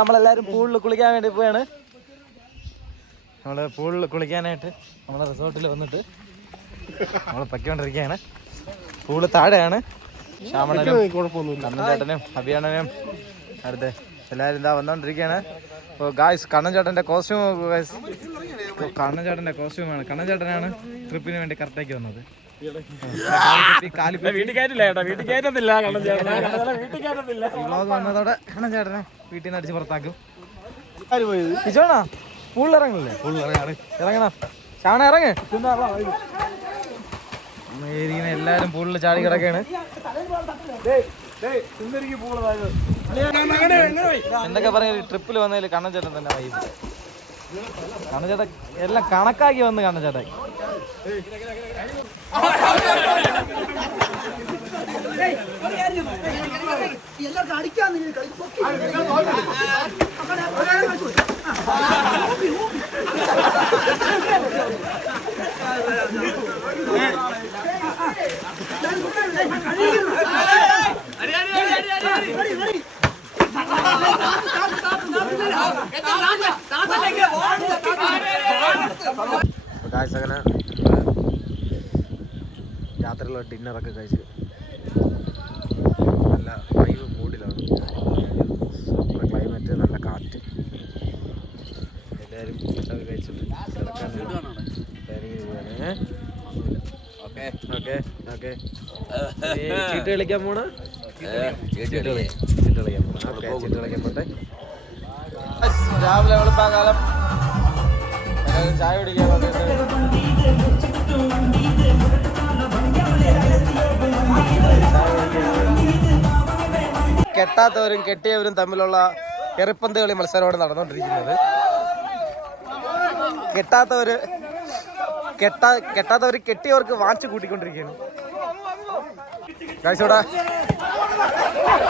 നമ്മളെല്ലാവരും പൂളിൽ കുളിക്കാൻ വേണ്ടി പോവാണ്. നമ്മള് പൂളിൽ കുളിക്കാനായിട്ട് നമ്മളെ റിസോർട്ടിൽ വന്നിട്ട് നമ്മൾ പൊയ്ക്കൊണ്ടിരിക്കുകയാണ്. പൂള് താഴെയാണ്. ശ്യാമണനും കണ്ണൻ ചേട്ടനും അഭിയാണനും അടുത്ത് എല്ലാവരും ഇതാ വന്നോണ്ടിരിക്കുകയാണ്. അപ്പോൾ ഗായ്സ് കണ്ണൻ ചേട്ടൻ്റെ കോസ്റ്റ്യൂം കണ്ണൻ ചേട്ടൻ്റെ കോസ്റ്റ്യൂമാണ്. കണ്ണൻ ചേട്ടനാണ് ട്രിപ്പിന് വേണ്ടി കറക്റ്റാക്കി വന്നത്. വ്ളോഗ് വന്നതോടെ കണ്ണൻ ചേട്ടനെ വീട്ടിൽ നിന്ന് അടിച്ച് പുറത്താക്കും. ഇച്ചോണാ പൂളിൽ ഇറങ്ങില്ലേ? ഇറങ്ങണം. ശ്യാമണ ഇറങ്ങ്. എല്ലാരും പൂളിൽ ചാടി കിടക്കാണ്. എന്തൊക്കെ പറഞ്ഞ ട്രിപ്പിൽ വന്നതിൽ കണ്ണൻ ചേട്ടൻ തന്നെ വൈബ്. കണ്ണൻ ചേട്ടൻ എല്ലാം കണക്കാക്കി വന്ന് കണ്ണൻ ചേട്ടൻ. അങ്ങനെ രാത്രിയിലുള്ള ഡിന്നറൊക്കെ കഴിച്ച് നല്ല വൈബ് മൂഡിലാണ്. ക്ലൈമറ്റ്, നല്ല കാറ്റ്, എല്ലാവരും ഫുഡൊക്കെ കഴിച്ചിട്ട് ചീട്ട് കളിക്കാൻ പോണ പോട്ടെ. രാവിലെ വെളുപ്പാകാലം ചായ കുടിക്കാൻ വന്നിട്ട് കെട്ടാത്തവരും കെട്ടിയവരും തമ്മിലുള്ള എറിപ്പന്ത് കളി മത്സരമാണ് നടന്നുകൊണ്ടിരിക്കുന്നത്. കെട്ടാത്തവര് കെട്ടിയവർക്ക് വാച്ച് കൂട്ടിക്കൊണ്ടിരിക്കുകയാണ്. കാഴ്ചയോടെ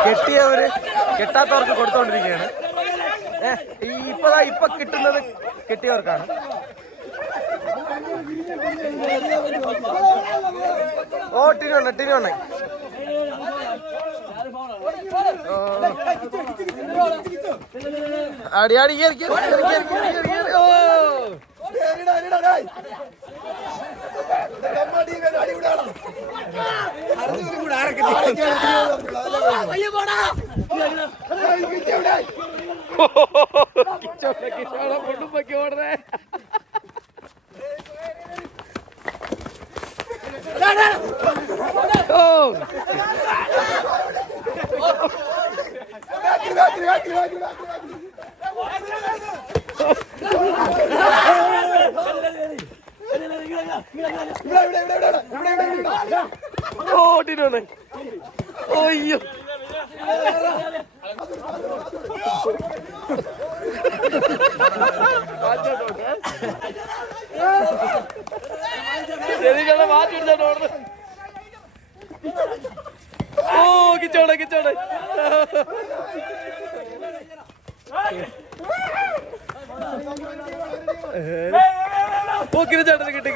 കെട്ടിയവര് കെട്ടാത്തവർക്ക് കൊടുത്തോണ്ടിരിക്കുകയാണ്. ഇപ്പൊ കിട്ടുന്നത് കെട്ടിയവർക്കാണ്. ഓ ടിനുവണ്ണേ അടിയാടി ഓ പൊട്ടുമ്പൊക്കെ ഓടേ. ഓട്ടിട്ടുണ്ട്. ഓയ്യോ മാറ്റി. ഓ കിച്ചോടെ ഓ കിരിച്ചാട്ടന് കിട്ടി.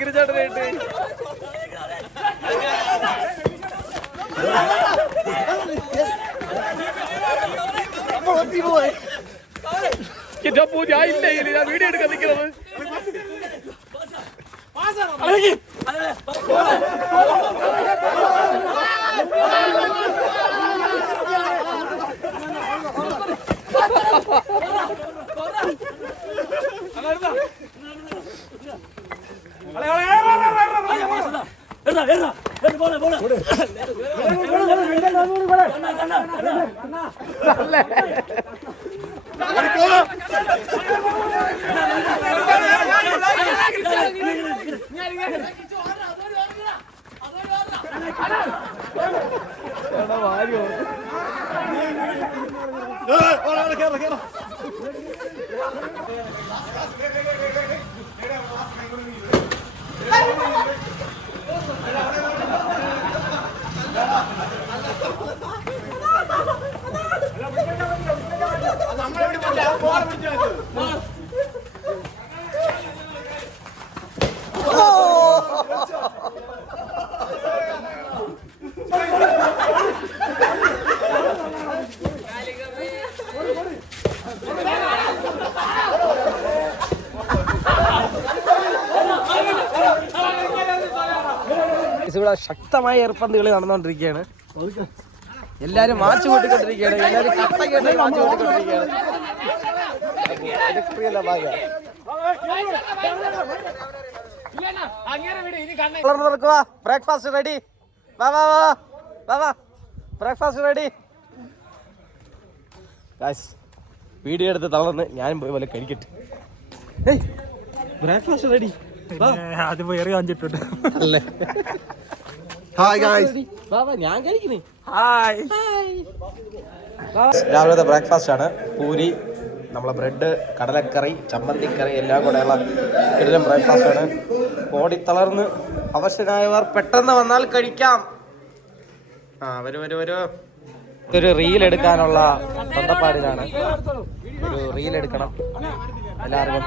ഞാൻ വീഡിയോ എടുക്കാൻ നിൽക്കുന്നത്. ശക്തമായ ഏർപ്പന്ത് കളി നടന്നുകൊണ്ടിരിക്കുകയാണ്. എല്ലാരും മാർച്ച് കൂട്ടിക്കൊണ്ടിരിക്കുകയാണ്. എല്ലാരും കട്ട മാർച്ച് കൂട്ടിക്കൊണ്ടിരിക്കുകയാണ്. Breakfast ready. വാ വാ വാ വാ വാ ബ്രേക്ക്ഫാസ്റ്റ് റെഡി. വീഡിയോ എടുത്ത് തളർന്ന് ഞാനും പോയി പോലെ കഴിക്കട്ടെ. Breakfast ready. ആദ്യം പോയി ഇറങ്ങിട്ടുണ്ട് അല്ലേ? Hi guys. ഞാൻ കഴിക്കുന്നേ. ഹായ്. രാവിലത്തെ ബ്രേക്ക്ഫാസ്റ്റ് ആണ്. പൂരി, നമ്മളെ ബ്രെഡ്, കടലക്കറി, ചമ്മന്തിക്കറി എല്ലാം കൂടെയുള്ള കിടിലൻ ബ്രേക്ക്ഫാസ്റ്റ് ആണ്. ഓടി തളർന്ന് അവശനായവർ പെട്ടെന്ന് വന്നാൽ കഴിക്കാം. വരൂ വരൂ വരൂ. ഇതൊരു റീൽ എടുക്കാനുള്ള സ്വന്തപ്പാടിലാണ്. ഒരു റീൽ എടുക്കണം എല്ലാവർക്കും.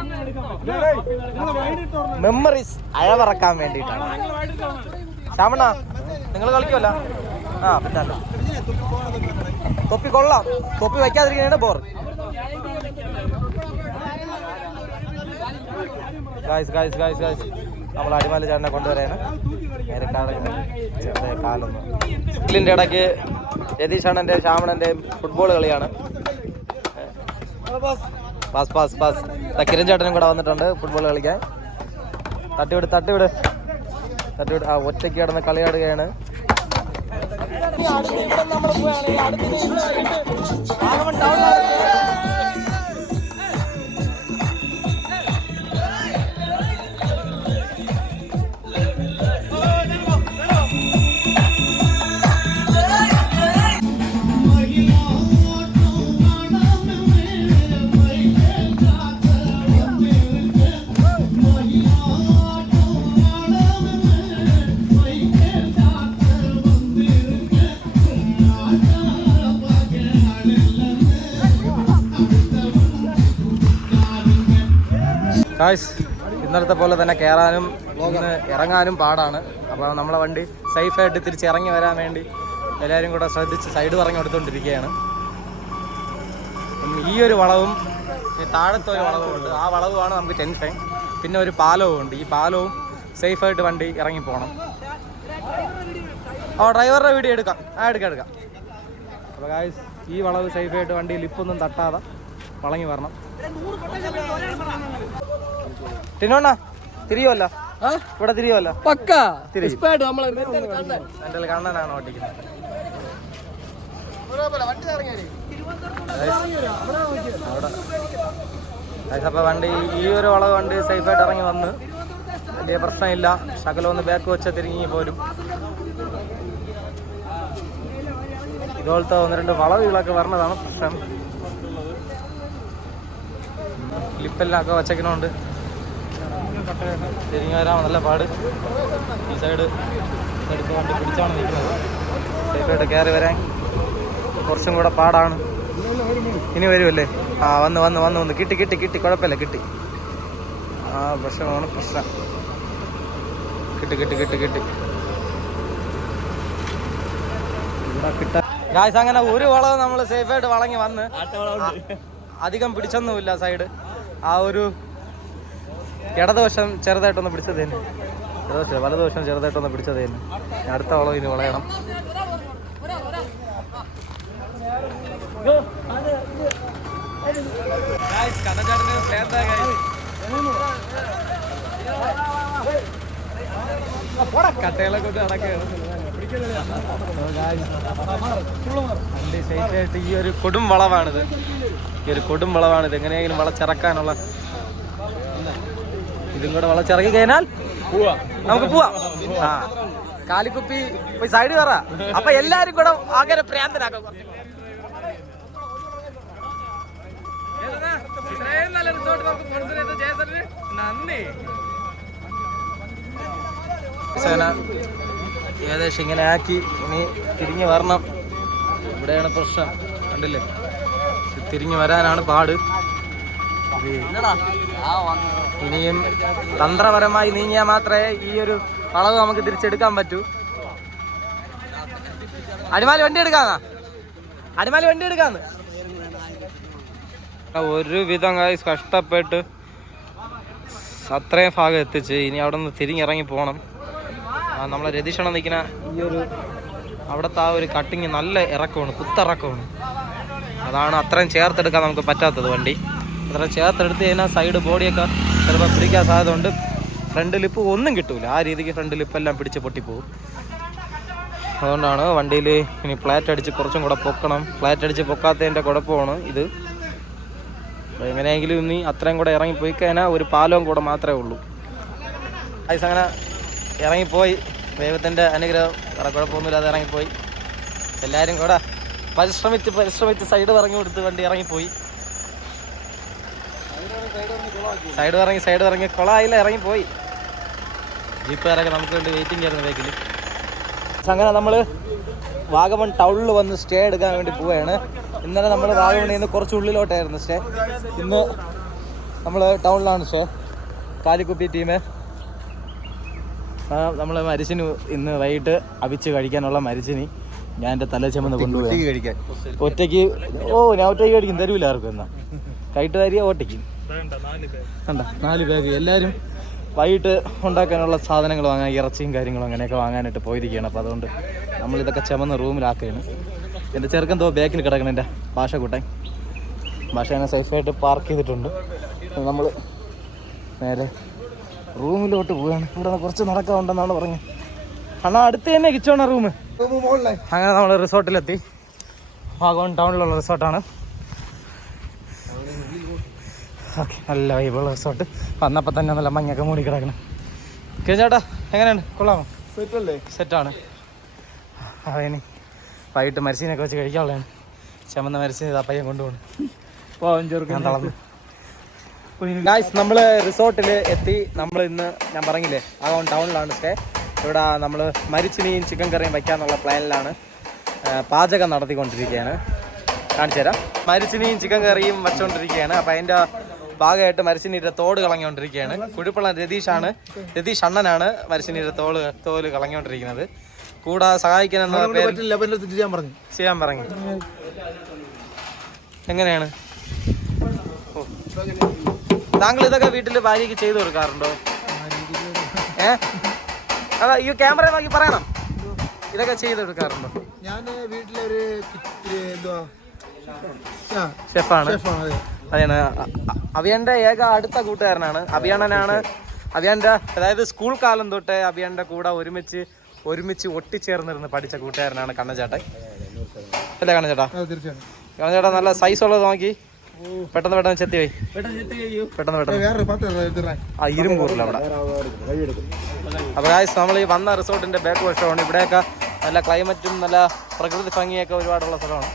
മെമ്മറീസ് അഴവറക്കാൻ വേണ്ടിയിട്ടാണ്. ശ്യാമണ്ണ നിങ്ങൾ കളിക്കുമല്ലോ? പിന്നല്ല. തൊപ്പി കൊള്ളാം. തൊപ്പി വയ്ക്കാതിരിക്കുന്നതാണ് ബോർ. നമ്മൾ അടിമാലി ചേട്ടനെ കൊണ്ടുവരാണ്. നേരെ ചെറുതായ കാലൊന്നും ഇതിൻ്റെ ഇടയ്ക്ക് രതീഷ് അണ്ണൻ്റെയും ശ്യാമണൻ്റെയും ഫുട്ബോൾ കളിയാണ്. Pass pass pass. കിരൺ ചേട്ടനും കൂടെ വന്നിട്ടുണ്ട് ഫുട്ബോൾ കളിക്കാൻ. തട്ടിവിട് തട്ടിവിട് തട്ടിവിട്. ഒറ്റയ്ക്ക് കിടന്ന് കളിയാടുകയാണ്. ഇന്നലത്തെ പോലെ തന്നെ കയറാനും ഇന്ന് ഇറങ്ങാനും പാടാണ്. അപ്പോൾ നമ്മളെ വണ്ടി സേഫായിട്ട് തിരിച്ചിറങ്ങി വരാൻ വേണ്ടി എല്ലാവരും കൂടെ ശ്രദ്ധിച്ച് സൈഡ് പറഞ്ഞു കൊടുത്തുകൊണ്ടിരിക്കുകയാണ്. ഈ ഒരു വളവും ഈ താഴത്തെ ഒരു വളവും ഉണ്ട്. ആ വളവുമാണ് നമുക്ക് ടെൻഷൻ. പിന്നെ ഒരു പാലവും ഉണ്ട്. ഈ പാലവും സേഫായിട്ട് വണ്ടി ഇറങ്ങി പോകണം. ഡ്രൈവറുടെ വീഡിയോ എടുക്കാം. എടുക്കാം. അപ്പോൾ ഗായ്സ്, ഈ വളവ് സേഫായിട്ട് വണ്ടി ലിപ്പൊന്നും തട്ടാതെ വളങ്ങി വരണം. ടിനോണ്ണ തിരിയുമല്ല? ഇവിടെ തിരിയുമല്ല? പക്കാ എൻ്റെ കണ്ണനാണ് ഓട്ടിക്കുന്നത്. അപ്പോൾ വണ്ടി ഈ ഒരു വളവ് വണ്ടി സേഫായിട്ട് ഇറങ്ങി വന്ന് വലിയ പ്രശ്നമില്ല. ശകലം ഒന്ന് ബാക്ക് വെച്ച് തിരിങ്ങി പോരും. ഇതുപോലത്തെ 1-2 വളവുകളൊക്കെ വരണതാണ് പ്രശ്നം. ലിപ്പെല്ലാം ഒക്കെ വച്ചേക്കണോണ്ട് തിരിഞ്ഞു വരാൻ നല്ല പാട്. ഈ സൈഡ് എടുത്ത് വണ്ടി പിടിച്ചാണ് നിൽക്കുന്നത്. സേഫായിട്ട് കയറി വരാൻ കുറച്ചും കൂടെ പാടാണ്. ഇനി വരുമല്ലേ? വന്ന് വന്ന് വന്ന് വന്ന് കിട്ടി കിട്ടി കിട്ടി. കുഴപ്പമില്ല, കിട്ടി. പ്രശ്നമാണ് പ്രശ്നം. കിട്ടി കിട്ടി കിട്ടി കിട്ടി. ഇവിടെ കിട്ടാൻ ഗായ്സ് അങ്ങനെ ഒരു വളവ് നമ്മൾ സേഫായിട്ട് വളങ്ങി വന്ന്. അധികം പിടിച്ചൊന്നുമില്ല സൈഡ്. ആ ഒരു ഇടതുവശം ചെറുതായിട്ടൊന്ന് പിടിച്ചത് തന്നെ. വലതുവശം ചെറുതായിട്ടൊന്ന് പിടിച്ചത് തന്നെ. അടുത്ത വളവ് ഇനി വളയണം. കട്ടകളെ കൊണ്ട് നടക്കുകയാണ്. ഈ ഒരു കൊടും വളവാണിത്. എങ്ങനെയെങ്കിലും വളച്ചിറക്കാനുള്ള ഇതും കൂടെ വളച്ചിറക്കി കഴിഞ്ഞാൽ നമുക്ക് പോവാം. കാലിക്കുപ്പി പോയി സൈഡ് കയറ. അപ്പൊ എല്ലാരും കൂടെ അങ്ങനെ പ്രാന്തനാക്കും. ഏകദേശം ഇങ്ങനെ ആക്കി ഇനി തിരിഞ്ഞു വരണം. ഇവിടെയാണ് പ്രശ്നം. കണ്ടില്ലേ? തിരിഞ്ഞു വരാനാണ് പാട്. ഇനിയും തന്ത്രപരമായി നീങ്ങിയാൽ മാത്രമേ ഈ ഒരു വളവ് നമുക്ക് തിരിച്ചെടുക്കാൻ പറ്റൂ. അടിമാലി വണ്ടി എടുക്കാന്ന് ഒരുവിധം കാര്യം കഷ്ടപ്പെട്ട് അത്രയും ഭാഗം എത്തിച്ച് ഇനി അവിടെ നിന്ന് തിരിഞ്ഞിറങ്ങി പോകണം. നമ്മളെ രതീഷണം നിൽക്കുന്ന ഈ ഒരു അവിടുത്തെ ആ ഒരു കട്ടിങ് നല്ല ഇറക്കമാണ്, കുത്തിറക്കമാണ്. അതാണ് അത്രയും ചേർത്തെടുക്കാൻ നമുക്ക് പറ്റാത്തത്. വണ്ടി അത്രയും ചേർത്തെടുത്ത് കഴിഞ്ഞാൽ സൈഡ് ബോഡിയൊക്കെ ചിലപ്പോൾ പിടിക്കാൻ സാധ്യത ഉണ്ട്. ഫ്രണ്ട് ലിപ്പ് ഒന്നും കിട്ടൂല, ആ രീതിക്ക് ഫ്രണ്ട് ലിപ്പെല്ലാം പിടിച്ച് പൊട്ടിപ്പോവും. അതുകൊണ്ടാണ് വണ്ടിയിൽ ഇനി ഫ്ലാറ്റ് അടിച്ച് കുറച്ചും കൂടെ പൊക്കണം. ഫ്ലാറ്റ് അടിച്ച് പൊക്കാത്തതിൻ്റെ കുഴപ്പമാണ് ഇത്. എങ്ങനെയെങ്കിലും ഇനി അത്രയും കൂടെ ഇറങ്ങിപ്പോയി കഴിഞ്ഞാൽ ഒരു പാലവും കൂടെ മാത്രമേ ഉള്ളൂ. ഐസ് അങ്ങനെ ഇറങ്ങിപ്പോയി. ദൈവത്തിൻ്റെ അനുഗ്രഹം, വേറെ കുഴപ്പമൊന്നുമില്ലാതെ ഇറങ്ങിപ്പോയി. എല്ലാവരും കൂടെ പരിശ്രമിച്ച് സൈഡ് പറഞ്ഞു കൊടുത്ത് വണ്ടി ഇറങ്ങിപ്പോയി. സൈഡ് ഇറങ്ങി കൊളായില്ല, ഇറങ്ങിപ്പോയി. ജീപ്പുകാരൊക്കെ നമുക്ക് വേണ്ടി വെയിറ്റിംഗ് ആയിരുന്നു ബേക്കിൽ. അങ്ങനെ നമ്മൾ വാഗമൺ ടൗണിൽ വന്ന് സ്റ്റേ എടുക്കാൻ വേണ്ടി പോവുകയാണ്. ഇന്നലെ നമ്മൾ വാഗമണിൽ നിന്ന് കുറച്ച് ഉള്ളിലോട്ടായിരുന്നു സ്റ്റേ. ഇന്ന് നമ്മൾ ടൗണിലാണ് സ്റ്റേ. കാലിക്കുപ്പി ടീം നമ്മൾ മരിച്ചിന് ഇന്ന് വൈകിട്ട് അവിച്ച് കഴിക്കാനുള്ള മരിച്ചിനി ഞാൻ എൻ്റെ തല ചുമന്ന് കൊണ്ടുപോയി ഒറ്റയ്ക്ക്. ഞാൻ ഒറ്റയ്ക്ക് കഴിക്കും, തരൂല ആർക്കും. എന്നാൽ കൈട്ട് തരിക ഓട്ടയ്ക്കും. കണ്ട 4 ബാഗ് എല്ലാവരും വൈകിട്ട് ഉണ്ടാക്കാനുള്ള സാധനങ്ങൾ വാങ്ങാൻ, ഇറച്ചിയും കാര്യങ്ങളും അങ്ങനെയൊക്കെ വാങ്ങാനായിട്ട് പോയിരിക്കുകയാണ്. അപ്പോൾ അതുകൊണ്ട് നമ്മളിതൊക്കെ ചുമന്ന് റൂമിലാക്കുകയാണ്. എൻ്റെ ചെറുക്കൻ ബാക്കിൽ കിടക്കണം, എൻ്റെ ഭാഷ അങ്ങനെ സേഫായിട്ട് പാർക്ക് ചെയ്തിട്ടുണ്ട്. നമ്മൾ നേരെ റൂമിലോട്ട് പോവുകയാണ്. ഇവിടെ നിന്ന് കുറച്ച് നടക്കാറുണ്ടെന്നാണ് പറഞ്ഞത്. അണ്ണാ അടുത്ത് തന്നെ കിച്ചോണ റൂം. അങ്ങനെ നമ്മൾ റിസോർട്ടിലെത്തി. വാഗമൺ ടൗണിലുള്ള റിസോർട്ടാണ്. ഓക്കെ, നല്ല വൈബുള്ള റിസോർട്ട്. വന്നപ്പോൾ തന്നെ നല്ല മഞ്ഞൊക്കെ മൂടി കിടക്കണം. ചേട്ടാ എങ്ങനെയാണ്, കൊള്ളാമോ? സെറ്റാണ്. അതിന് വൈകിട്ട് മരിച്ചീനൊക്കെ വെച്ച് കഴിക്കാനുള്ളതാണ്. ചമന്ന മരിച്ചീന് പയ്യൻ കൊണ്ടുപോകണം. ഞാൻ തളർന്നു. ഗായ്സ്, നമ്മൾ റിസോർട്ടിൽ എത്തി. നമ്മൾ ഇന്ന് ഞാൻ പറഞ്ഞില്ലേ വാഗമൺ ടൗണിലാണ് സ്റ്റേ. ഇവിടെ നമ്മൾ മരിച്ചിനിയും ചിക്കൻ കറിയും വയ്ക്കാനുള്ള പ്ലാനിലാണ്. പാചകം നടത്തിക്കൊണ്ടിരിക്കുകയാണ്. കാണിച്ചു തരാം. മരിച്ചിനിയും ചിക്കൻ കറിയും വെച്ചുകൊണ്ടിരിക്കുകയാണ്. അപ്പോൾ അതിൻ്റെ ഭാഗമായിട്ട് മരിച്ചിനിയുടെ തോട് കളഞ്ഞുകൊണ്ടിരിക്കുകയാണ്. കുഴിപ്പുള്ള രതീഷ് അണ്ണനാണ് മരിച്ചിനിയുടെ തോല് കളഞ്ഞുകൊണ്ടിരിക്കുന്നത്. കൂടെ സഹായിക്കാൻ എന്ന പേര് ചെയ്യാൻ പറഞ്ഞു. എങ്ങനെയാണ് താങ്കൾ ഇതൊക്കെ വീട്ടിൽ ഭാര്യയ്ക്ക് ചെയ്തു കൊടുക്കാറുണ്ടോ? അതാ ഈ ക്യാമറ നോക്കി പറയണം. ഇതൊക്കെ ചെയ്ത് കൊടുക്കാറുണ്ടോ? ഞാൻ വീട്ടിലൊരു ഷെഫാണ്. അതെയാണ്. അഭിയാന്റെ ഏക അടുത്ത കൂട്ടുകാരനാണ്. അഭിയാന്റെ അതായത് സ്കൂൾ കാലം തൊട്ടേ അഭിയാന്റെ കൂടെ ഒരുമിച്ച് ഒട്ടിച്ചേർന്നിരുന്ന് പഠിച്ച കൂട്ടുകാരനാണ് കണ്ണൻചേട്ടൻ. അല്ലേ കണ്ണൻചേട്ടാ? കണ്ണൻചേട്ടാ നല്ല സൈസ് ഉള്ളത് നോക്കി പെട്ടെന്ന് ചെത്തി പോയി. പെട്ടെന്ന് ആ ഇരുമ്പൂറില്ല അവിടെ. അപ്പോൾ ഗായ്സ്, നമ്മൾ ഈ വന്ന റിസോർട്ടിന്റെ ബാക്ക് വശമാണ്. ഇവിടെയൊക്കെ നല്ല ക്ലൈമറ്റും നല്ല പ്രകൃതി ഭംഗിയൊക്കെ ഒരുപാടുള്ള സ്ഥലമാണ്.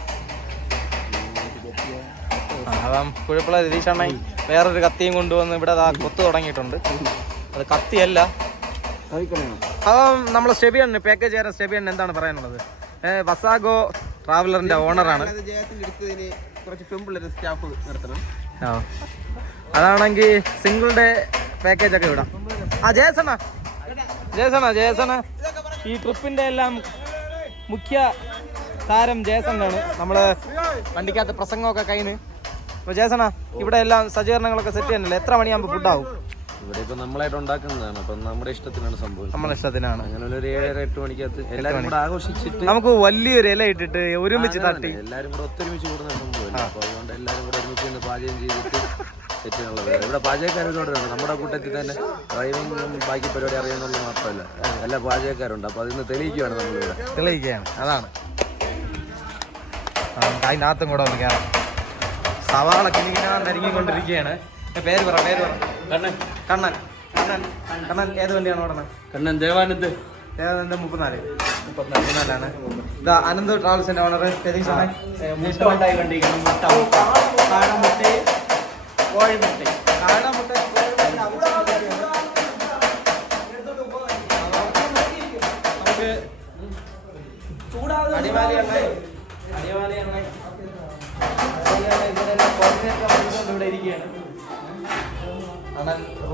അപ്പം കുഴപ്പമില്ല. രതീഷണ്ണ വേറൊരു കത്തിയും കൊണ്ടുവന്ന് ഇവിടെ കൊത്തു തുടങ്ങിയിട്ടുണ്ട്. അത് കത്തിയല്ല. അപ്പം നമ്മൾ സ്റ്റെബിയൻ പാക്കേജ് ചെയ്യാൻ സ്റ്റെബിയൻ എന്താണ് പറയാനുള്ളത്? വസാഗോ ട്രാവലറിന്റെ ഓണറാണ്. അതാണെങ്കിൽ സിംഗിൾ ഡേ പാക്കേജ് ഒക്കെ വിടാം. ജയസണ ഈ ട്രിപ്പിന്റെ എല്ലാം മുഖ്യ താരം ജയസണ്ണാണ്. നമ്മള് വണ്ടിക്കകത്ത് പ്രസംഗമൊക്കെ കഴിഞ്ഞ്. അപ്പോൾ ജയസണ ഇവിടെ എല്ലാം സജ്ജീകരണങ്ങളൊക്കെ സെറ്റ് ചെയ്യാനല്ലേ? എത്ര മണിയാകുമ്പോൾ ഫുഡാവും? ഇവിടെ ഇപ്പൊ നമ്മളായിട്ട് ഉണ്ടാക്കുന്നതാണ്. അപ്പം നമ്മുടെ ഇഷ്ടത്തിനാണ് സംഭവം. നമ്മുടെ ഇഷ്ടത്തിനാണ്. അങ്ങനെ ഒരു 7-8 മണിക്കകത്ത് എല്ലാവരും കൂടെ ആഘോഷിച്ചിട്ട് നമുക്ക് വലിയൊരു ഇല ഇട്ടിട്ട് ഒരുമിച്ച് തട്ടി എല്ലാവരും കൂടെ ഒത്തൊരുമിച്ച് കൂടുന്ന സംഭവമല്ല. അപ്പൊ അതുകൊണ്ട് എല്ലാവരും കൂടെ ഒരുമിച്ച് നിന്ന് പാചകം ചെയ്തിട്ട് സെറ്റ് ചെയ്യാനുള്ളത്. ഇവിടെ പാചകക്കാരോട് നമ്മുടെ കൂട്ടത്തിൽ തന്നെ ഡ്രൈവിംഗും ബാക്കി പരിപാടി അറിയുന്നുള്ളത് മാത്രമല്ല, എല്ലാ പാചകക്കാരുണ്ട്. അപ്പൊ അതിന് തെളിയിക്കുകയാണ് നമ്മളിവിടെ. തെളിയിക്കുകയാണ്. അതാണ് അതിനകത്തും കൂടെ ഒന്ന് കയറാം. സവാള കരിങ്ങിക്കൊണ്ടിരിക്കുകയാണ്. പേര് പറ. കണ്ണൻ ഏത് വണ്ടിയാണ് ഓടണത്? കണ്ണൻ ദേവാനന്ദ് 34 ഇതാ അനന്ത് ട്രാവൽസിന്റെ ഓണർ ഇവിടെ ഇരിക്കുകയാണ്.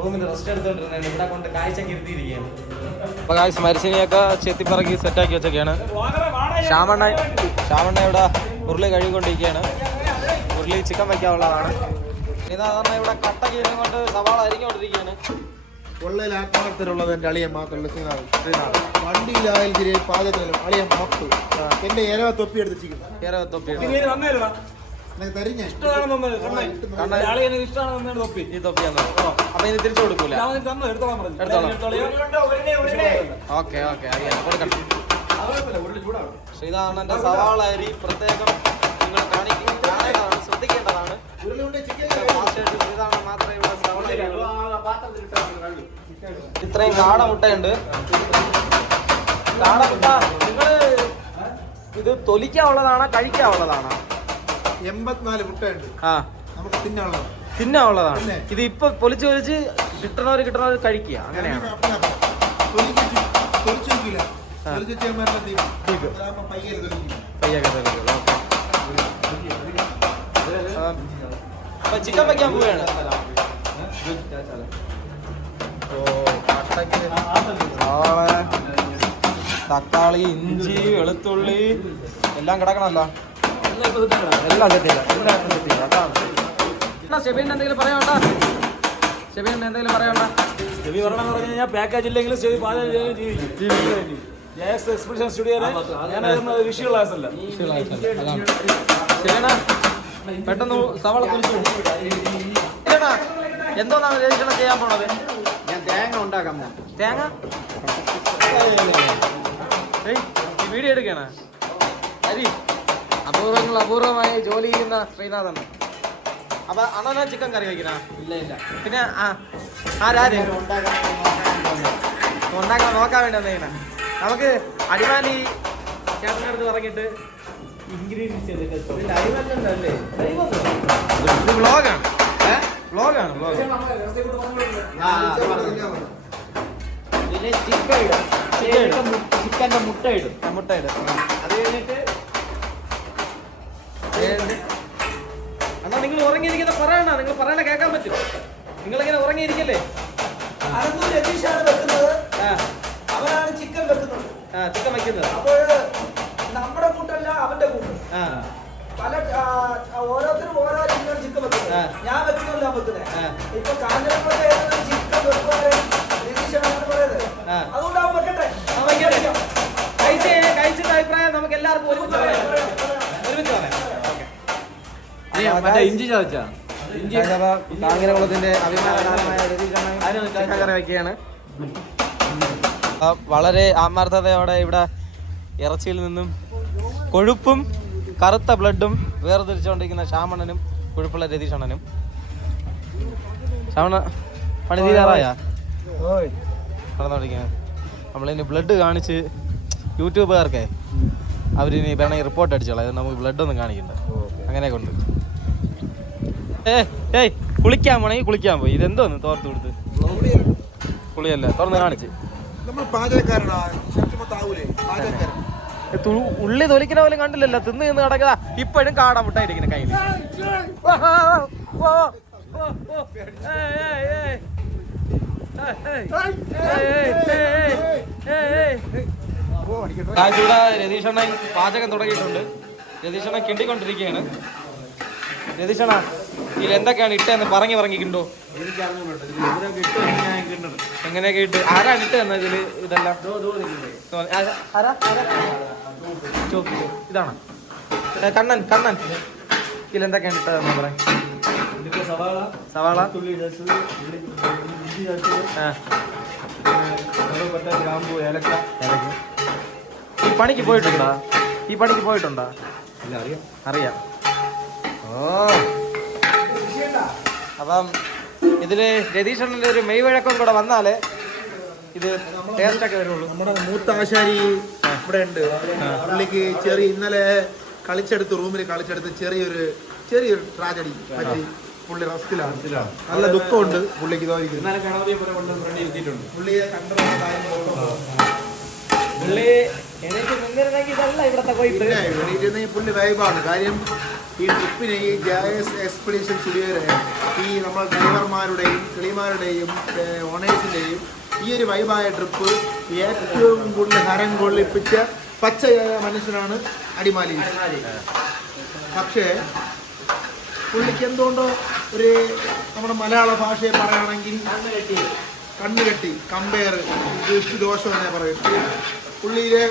റൂമിൽ റെസ്റ്റ് എടുത്തോണ്ടിരുന്നതാണ്. ഇവിടെ കൊണ്ട് കാഴ്ചക്ക് ഇരുത്തിയിരിക്കുകയാണ്. അപ്പൊ കാഴ്ച മരിച്ചിനെയൊക്കെ ചെത്തിപ്പിറക്കി സെറ്റാക്കി വെച്ചൊക്കെയാണ്. ശ്യാമണ്ണ ഇവിടെ ഉരുളി കഴുകിക്കൊണ്ടിരിക്കുകയാണ്. ഉരുളി ചിക്കൻ വയ്ക്കാനുള്ളതാണ്. ഇതാ ഇവിടെ കട്ട കീഴിലും കൊണ്ട് സവാള അരിഞ്ഞുകൊണ്ടിരിക്കുകയാണ്. ഉള്ളതിൽ ആത്മാർത്ഥത്തിലുള്ളത് എൻ്റെ അളിയൻ മാത്രമല്ല ശ്രീനാഥ്. വണ്ടിയിലായാലും ശരി പാചകത്തിലും അളിയൻ മൊത്ത് എൻ്റെ ഏരവ തൊപ്പി എടുത്തിരിക്കുന്നു. തരിഞ്ഞ അപ്പൊ ഇത് തിരിച്ചു കൊടുക്കൂല. ഓക്കെ ഓക്കെ കൊടുക്കണം. ശ്രീനാഥന്റെ സവാള അരി പ്രത്യേകം നിങ്ങൾ കാണേണ്ടതാണ്, ശ്രദ്ധിക്കേണ്ടതാണ്. ശ്രീനാഥൻ മാത്രമേ ഇവിടെ സവാള അരി. ഇത്രയും കാടമുട്ടയുണ്ട്. കാടമുട്ട നിങ്ങള് ഇത് തൊലിക്കാനുള്ളതാണോ കഴിക്കാനുള്ളതാണോ? 84 മുട്ടയുണ്ട്. നമുക്ക് തിന്നാനുള്ളതാണ്. ഇത് ഇപ്പൊ പൊലിച്ച് കിട്ടണവര് കഴിക്കുക അങ്ങനെയാണ്. ചിക്കൻ വെക്കാൻ പോവുകയാണ്. തക്കാളി, ഇഞ്ചി, വെളുത്തുള്ളി എല്ലാം കിടക്കണമല്ലോ. എല്ലാം സെറ്റില്ല. ഷെബീൻ എന്തെങ്കിലും പറയണ്ട? ഷെബീൻ എന്തെങ്കിലും പറയണ്ട? ഷെബി പറഞ്ഞു കഴിഞ്ഞാൽ പാക്കേജ് ഇല്ലെങ്കിലും ഷെബി പാചകം ജീവിക്കും. എക്സ്പ്രഷൻ സ്റ്റുഡിയോയിലെ ഞാൻ വിഷയമുള്ള ക്ലാസ്സല്ല. പെട്ടെന്ന് സവാള കുറിച്ചു എന്തോന്നാണ് രജിസ്റ്റർ ചെയ്യാൻ പോണത്? ഞാൻ തേങ്ങ ഉണ്ടാക്കാൻ പോകും. തേങ്ങ വീഡിയോ എടുക്കണ അരി അപൂർവമായി ജോലി ചെയ്യുന്ന ശ്രീനാഥൻ. അപ്പൊ അണ്ണനാ ചിക്കൻ കറി വയ്ക്കണ? ഇല്ല. പിന്നെ ആരാര് ഉണ്ടാക്കാൻ നോക്കാൻ വേണ്ടി വന്നേക്കണ? നമുക്ക് അടിമാലി ചേട്ടൻ്റെ അടുത്ത് പറഞ്ഞിട്ട് ഇൻഗ്രീഡിയൻസ് ഇത് വ്ളോഗാണ്. വ്ളോഗാണ്. പിന്നെ ചിക്കൻ്റെ മുട്ട ഇടും. അത് കഴിഞ്ഞിട്ട് അണ്ണാ നിങ്ങൾ ഉറങ്ങിയിരിക്കുന്ന പറയണ, നിങ്ങൾ പറയണ കേൾക്കാൻ പറ്റും. നിങ്ങളിങ്ങനെ ഉറങ്ങിയിരിക്കല്ലേ? അവനാണ് ചിക്കൻ വെക്കുന്നത്. ചിക്കൻ വെക്കുന്നത്. അപ്പോൾ നമ്മുടെ കൂട്ടല്ല അവന്റെ കൂട്ട്. പല ഓരോരുത്തരും ഓരോ ചിക്കൻ വെക്കുന്നത്. ഞാൻ വെക്കുന്നല്ല വെക്കുന്നത്. ഇപ്പൊ കാഞ്ഞിരപ്പുഴ ചിക്കൻ വെക്കുവാനും പറയുന്നത്. അതുകൊണ്ട് അവൻ വെക്കട്ടെ. കഴിച്ചിട്ട് അഭിപ്രായം നമുക്ക് എല്ലാവർക്കും ഒരുമിച്ച് പറയാം. ഇഞ്ചി ചതച്ചാ കാഞ്ഞിരകുളത്തിന്റെ അഭിമാനമായ കറി വയ്ക്കുകയാണ്. വളരെ ആത്മാർത്ഥതയോടെ ഇവിടെ ഇറച്ചിയിൽ നിന്നും കൊഴുപ്പും കറുത്ത ബ്ലഡും വേർതിരിച്ചുകൊണ്ടിരിക്കുന്ന ശ്യാമണ്ണനും കൊഴുപ്പുള്ള രതീഷണ്ണനും. ശ്യാമണ്ണ പണി തീരാറായ നടന്നുകൊണ്ടിരിക്കുന്നത്. നമ്മളിനി ബ്ലഡ് കാണിച്ച് യൂട്യൂബുകാർക്കേ അവരിനി വേണമെങ്കിൽ റിപ്പോർട്ട് അടിച്ചോളാം. നമുക്ക് ബ്ലഡ് ഒന്നും കാണിക്കണ്ട. അങ്ങനെ കൊണ്ട് കുളിക്കാൻ പോണെങ്കിൽ കുളിക്കാൻ പോയി. ഇതെന്തോന്ന് തോർത്ത് കൊടുത്ത്? കുളിയല്ല, തുറന്ന് കാണിച്ച്. ഉള്ളി തൊലിക്കുന്ന പോലും കണ്ടില്ലല്ലോ. തിന്ന് കിടക്കുക. ഇപ്പോഴും കാടാൻ മുട്ടായിരിക്കുന്ന കയ്യിൽ. ഇവിടെ രതീഷണ്ണൻ പാചകം തുടങ്ങിയിട്ടുണ്ട്. രതീഷണ്ണൻ കിണ്ടിക്കൊണ്ടിരിക്കുകയാണ്. രതീഷണ്ണ ഇതിൽ എന്തൊക്കെയാണ് ഇട്ടെന്ന് പറഞ്ഞിട്ടുണ്ടോ? എങ്ങനെയൊക്കെ ഇട്ട്? ആരാണ് ഇട്ട് തന്നത് ഇതില്? ഇതെല്ലാം ഇതാണോ? കണ്ണൻ ഇതിൽ എന്തൊക്കെയാണ് ഇട്ടതെന്ന് പറയാം. സവാള, ഗ്രാമ്പു, ഏലക്ക. ഈ പണിക്ക് പോയിട്ടുണ്ടോ? അറിയാം. അപ്പം ഇതില് രതീഷണ്ണന്റെ ഒരു മെയ് വഴക്കം കൂടെ വന്നാലേ ഇത് ടേസ്റ്റ് ഒക്കെ വരുള്ളൂ. നമ്മുടെ മൂത്ത ആശാരി ഇവിടെ ഉണ്ട്. പുള്ളിക്ക് ഇന്നലെ റൂമിൽ കളിച്ചെടുത്ത് ചെറിയൊരു ട്രാജഡി പറ്റി. പുള്ളി റെസ്റ്റിലാണ്. നല്ല ദുഃഖമുണ്ട് പുള്ളിക്ക്. പുള്ളിയെ പുള്ളി വൈബാണ്. കാര്യം ഈ ട്രിപ്പിന് ഈ ജായസ് എക്സ്പെഡിഷൻ സ്റ്റുഡിയോയിലെ ഈ നമ്മളെ ഡ്രൈവർമാരുടെയും കിളിമാരുടെയും ഓണേഴ്സിൻ്റെയും ഈ ഒരു വൈബായ ട്രിപ്പ് ഏറ്റവും കൂടുതൽ ഹരം കൊള്ളിപ്പിച്ച പച്ചയായ മനുഷ്യനാണ് അടിമാലി. പക്ഷേ പുള്ളിക്ക് എന്തുകൊണ്ടോ നമ്മുടെ മലയാള ഭാഷയെ പറയുകയാണെങ്കിൽ കണ്ണുകെട്ടി കമ്പയർ ദൃഷ്ടിദോഷം എന്നേ പറയും. പുള്ളിയിലെ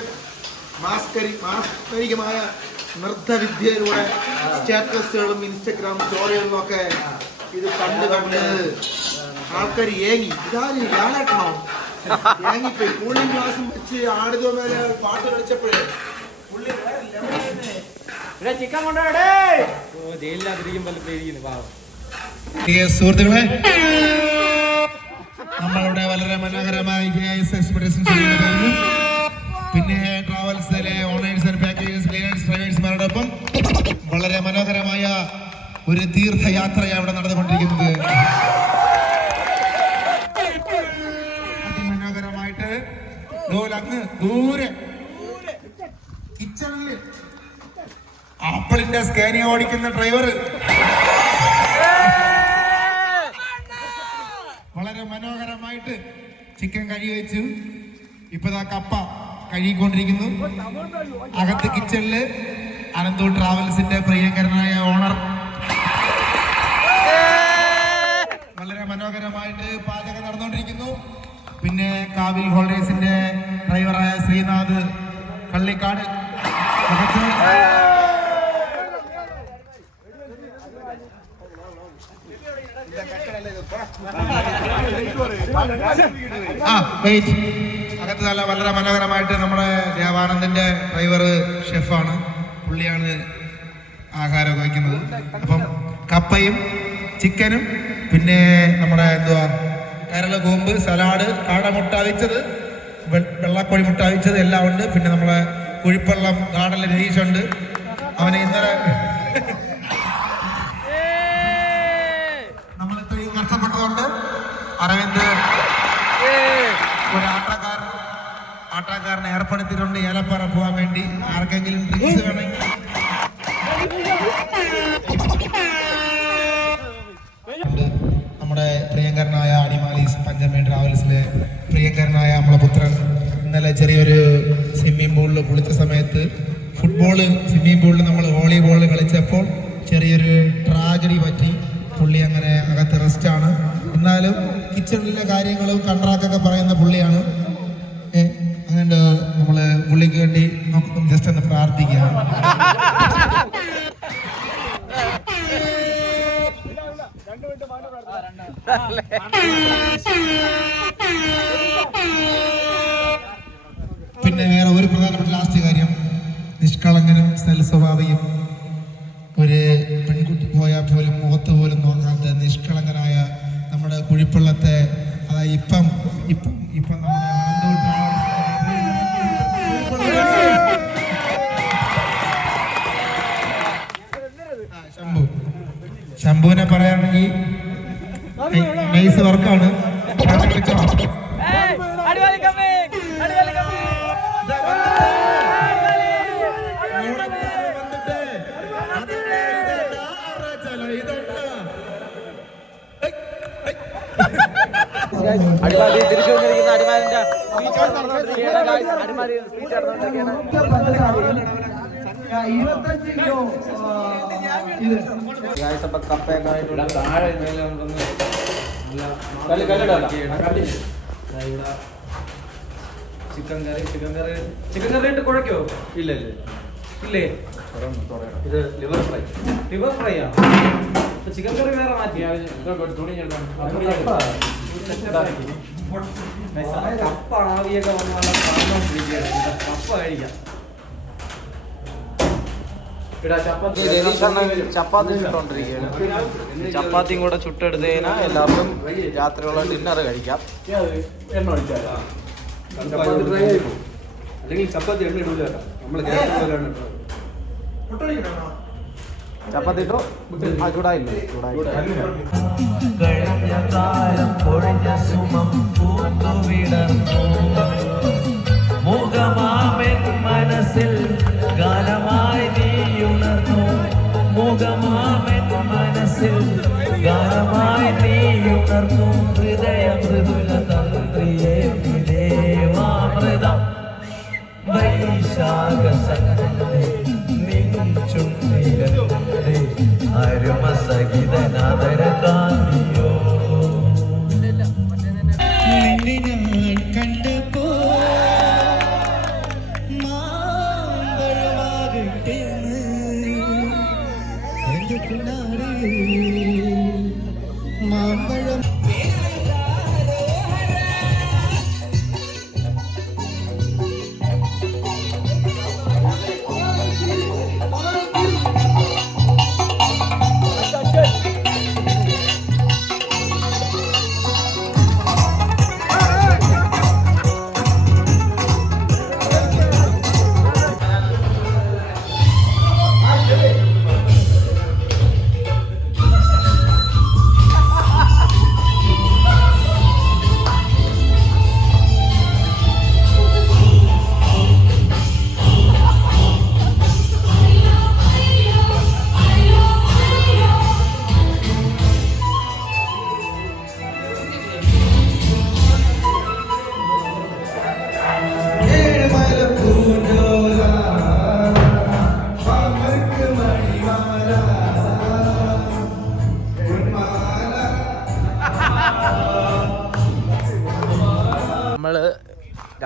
മാസ്കരികമായ നൃത്തവിദ്യയിലൂടെ സ്റ്റാറ്റസുകളും ഇൻസ്റ്റഗ്രാം സ്റ്റോറികളിലും ഒക്കെ ഇത് കണ്ട് ആൾക്കാർ ഏങ്ങി. ഇതാരും ലാലേട്ടണോ ഏങ്ങിപ്പോയി. കൂളിംഗ് ഗ്ലാസും വെച്ച് ആടുതോ മേലെ പാട്ട് കളിച്ചപ്പോഴേ പുള്ളി ചിക്കൻ കൊണ്ടേ സുഹൃത്തുക്കളെ, നമ്മളുടെ വളരെ മനോഹരമായ JIS എക്സ്പീഡിഷൻ ചെയ്യുന്നതിനും പിന്നെ ട്രാവൽസിലെ ഓൺലൈൻസ് ആൻഡ് പാക്കേജസ് ക്ലീനേഴ്സ് ഡ്രൈവേഴ്സ്മാരോടൊപ്പം വളരെ മനോഹരമായ ഒരു തീർത്ഥയാത്രയാണ് അവിടെ നടന്നുകൊണ്ടിരിക്കുന്നത്. അതിമനോഹരമായിട്ട് അങ്ങ് ദൂരെ കിച്ചണില് ആപ്പിളിന്റെ സ്കാനിയ ഓടിക്കുന്ന ഡ്രൈവർ വളരെ മനോഹരമായിട്ട് ചിക്കൻ കഴുകി വെച്ചു. ഇപ്പതാ കപ്പ കഴുകിക്കൊണ്ടിരിക്കുന്നു. അകത്ത് കിച്ചണില് അനന്തൂർ ട്രാവൽസിന്റെ പ്രിയങ്കരനായ ഓണർ വളരെ മനോഹരമായിട്ട് പാചകം നടന്നുകൊണ്ടിരിക്കുന്നു. പിന്നെ കാവിൽ ഹോൾഡേഴ്സിന്റെ ഡ്രൈവറായ ശ്രീനാഥ് കള്ളിക്കാട് അകത്ത് അകത്ത് നല്ല വളരെ മനോഹരമായിട്ട് നമ്മുടെ ദേവാനന്ദിന്റെ ഡ്രൈവർ ഷെഫാണ്. പുള്ളിയാണ് ആഹാരമൊക്കെ വയ്ക്കുന്നത്. അപ്പം കപ്പയും ചിക്കനും പിന്നെ നമ്മുടെ എന്തുവാ കരള കൂമ്പ്, സലാഡ്, കാടമുട്ട അവിച്ചത്, വെള്ളക്കോഴി മുട്ട അവിച്ചത് എല്ലാം ഉണ്ട്. പിന്നെ നമ്മളെ കുഴിപ്പള്ളം ഗാർഡനിലെ രതീഷുണ്ട്. അവനെ ഇന്നലെ നമ്മൾ ഇത്രയും കഷ്ടപ്പെട്ടതുകൊണ്ട് അരവിന്ദ് ഒരു ആട്ടക്കാരനെ ഏർപ്പെടുത്തിയിട്ടുണ്ട് ഏലപ്പാറ പോകാൻ വേണ്ടി. ആർക്കെങ്കിലും ഡ്രിങ്ക്സ് വേണമെങ്കിൽ നമ്മുടെ പ്രിയങ്കരനായ അടിമാലീസ് പഞ്ചമി ട്രാവൽസിലെ പ്രിയങ്കരനായ നമ്മളെ പുത്രൻ ഇന്നലെ ചെറിയൊരു സ്വിമ്മിംഗ് പൂളിൽ കുളിച്ച സമയത്ത് സ്വിമ്മിംഗ് പൂളിൽ നമ്മൾ വോളിബോൾ കളിച്ചപ്പോൾ ചെറിയൊരു ട്രാജഡി പറ്റി. പുള്ളി അങ്ങനെ അകത്ത് റെസ്റ്റാണ്. എന്നാലും കിച്ചണിലെ കാര്യങ്ങളും കൺട്രാക്റ്റൊക്കെ പറയുന്ന പുള്ളിയാണ്. അതുകൊണ്ട് നമ്മള് പുള്ളിക്ക് വേണ്ടി നമുക്ക് ജസ്റ്റ് ഒന്ന് പ്രാർത്ഥിക്കാം. പിന്നെ വേറെ ഒരു പ്രധാനപ്പെട്ട ലാസ്റ്റ് കാര്യം, നിഷ്കളങ്കനും സൽസ്വഭാവിയും ഒരു പെൺകുട്ടി പോയാൽ പോലും മുഖത്ത് പോലും നോക്കാത്ത നിഷ്കളങ്കനായ നമ്മുടെ കുഴിപ്പള്ളത്തെ അതായത് ഇപ്പം ശംഭുവിനെ പറയുകയാണെങ്കിൽ നൈസ് വർക്കാണ്. അടിമാലി തിരിച്ചു വന്നിരിക്കുന്ന അടിമാലിന്റെ അടിമാലി സ്പീച്ച് ചിക്കൻ കറി ഇട്ട് കുഴക്കോ? ഇല്ലേ ഇത് ലിവർ ഫ്രൈ ചിക്കൻ കറി വേറെ മാറ്റി കപ്പ ആവിയൊക്കെ വന്നാൽ കപ്പ കഴിക്കാം. ചപ്പാത്തി ചുട്ടോണ്ടിരിക്കുകയാണ്. ചപ്പാത്തിയും കൂടെ ചുട്ടെടുത്ത് കഴിഞ്ഞാൽ എല്ലാവർക്കും രാത്രിയുള്ള ഡിന്നർ കഴിക്കാം. അല്ലെങ്കിൽ ചപ്പാത്തി എണ്ണ ഇടൂല, നമ്മള് ചപ്പാത്തി ഇട്ടോ ചൂടായില്ലേ? മനസ്സിൽ ഗാനമായി നീയുണർന്നു, മുഖമാമെൻ മനസ്സിൽ ഗാനമായി നീയുണർന്നു, ഹൃദയ മൃദുല തന്ത്രിയേ ദേവാമൃതം വൈശാഖ സന്ധി നിൻചുണ്ടിലെ അരുമ സഹിതനാദര കാന്തിയോ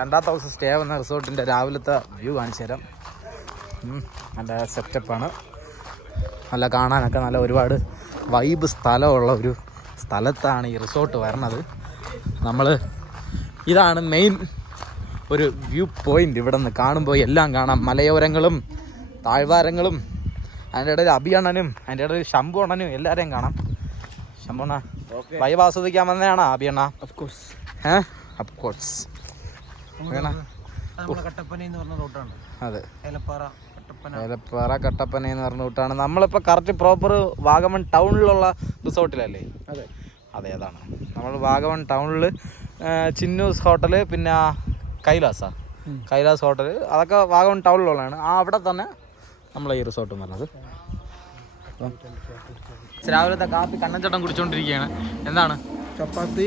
രണ്ടാമത്തെ ദിവസം സ്റ്റേ വന്ന റിസോർട്ടിൻ്റെ രാവിലത്തെ വ്യൂ കാണിച്ചു തരാം. നല്ല സെറ്റപ്പാണ്, നല്ല കാണാനൊക്കെ നല്ല ഒരുപാട് വൈബ് സ്ഥലമുള്ള ഒരു സ്ഥലത്താണ് ഈ റിസോർട്ട് വരണത്. ഇതാണ് മെയിൻ ഒരു വ്യൂ പോയിൻ്റ്. ഇവിടെ നിന്ന് കാണുമ്പോൾ എല്ലാം കാണാം, മലയോരങ്ങളും താഴ്വാരങ്ങളും. അതിൻ്റെ ഇടയിൽ അഭിയണ്ണനും അതിൻ്റെ ഇടയിൽ ശംഭു അണ്ണനും എല്ലാവരെയും കാണാം. ശംഭുണ്ണ വൈബ് ആസ്വദിക്കാൻ വന്നതാണോ അഭിയണ്ണ? ഓഫ്കോഴ്സ്. അഫ്കോഴ്സ്. കട്ടപ്പന എന്ന് പറഞ്ഞ റൂട്ടാണ്. അതെ, ഏലപ്പാറ കട്ടപ്പന എന്ന് പറഞ്ഞ റൂട്ടാണ്. നമ്മളിപ്പോൾ കറക്റ്റ് പ്രോപ്പർ വാഗമൺ ടൗണിലുള്ള റിസോർട്ടിലല്ലേ? അതെ അതെ, അതാണ് നമ്മൾ വാഗമൺ ടൗണിൽ ചിന്നൂസ് ഹോട്ടൽ, പിന്നെ കൈലാസ് ഹോട്ടൽ, അതൊക്കെ വാഗമൺ ടൗണിലുള്ളതാണ്. അവിടെ തന്നെ നമ്മളെ ഈ റിസോർട്ട് പറഞ്ഞത്. രാവിലത്തെ കാപ്പി കണ്ണൻചട്ടം കുടിച്ചുകൊണ്ടിരിക്കുകയാണ്. എന്താണ്? ചപ്പാത്തി,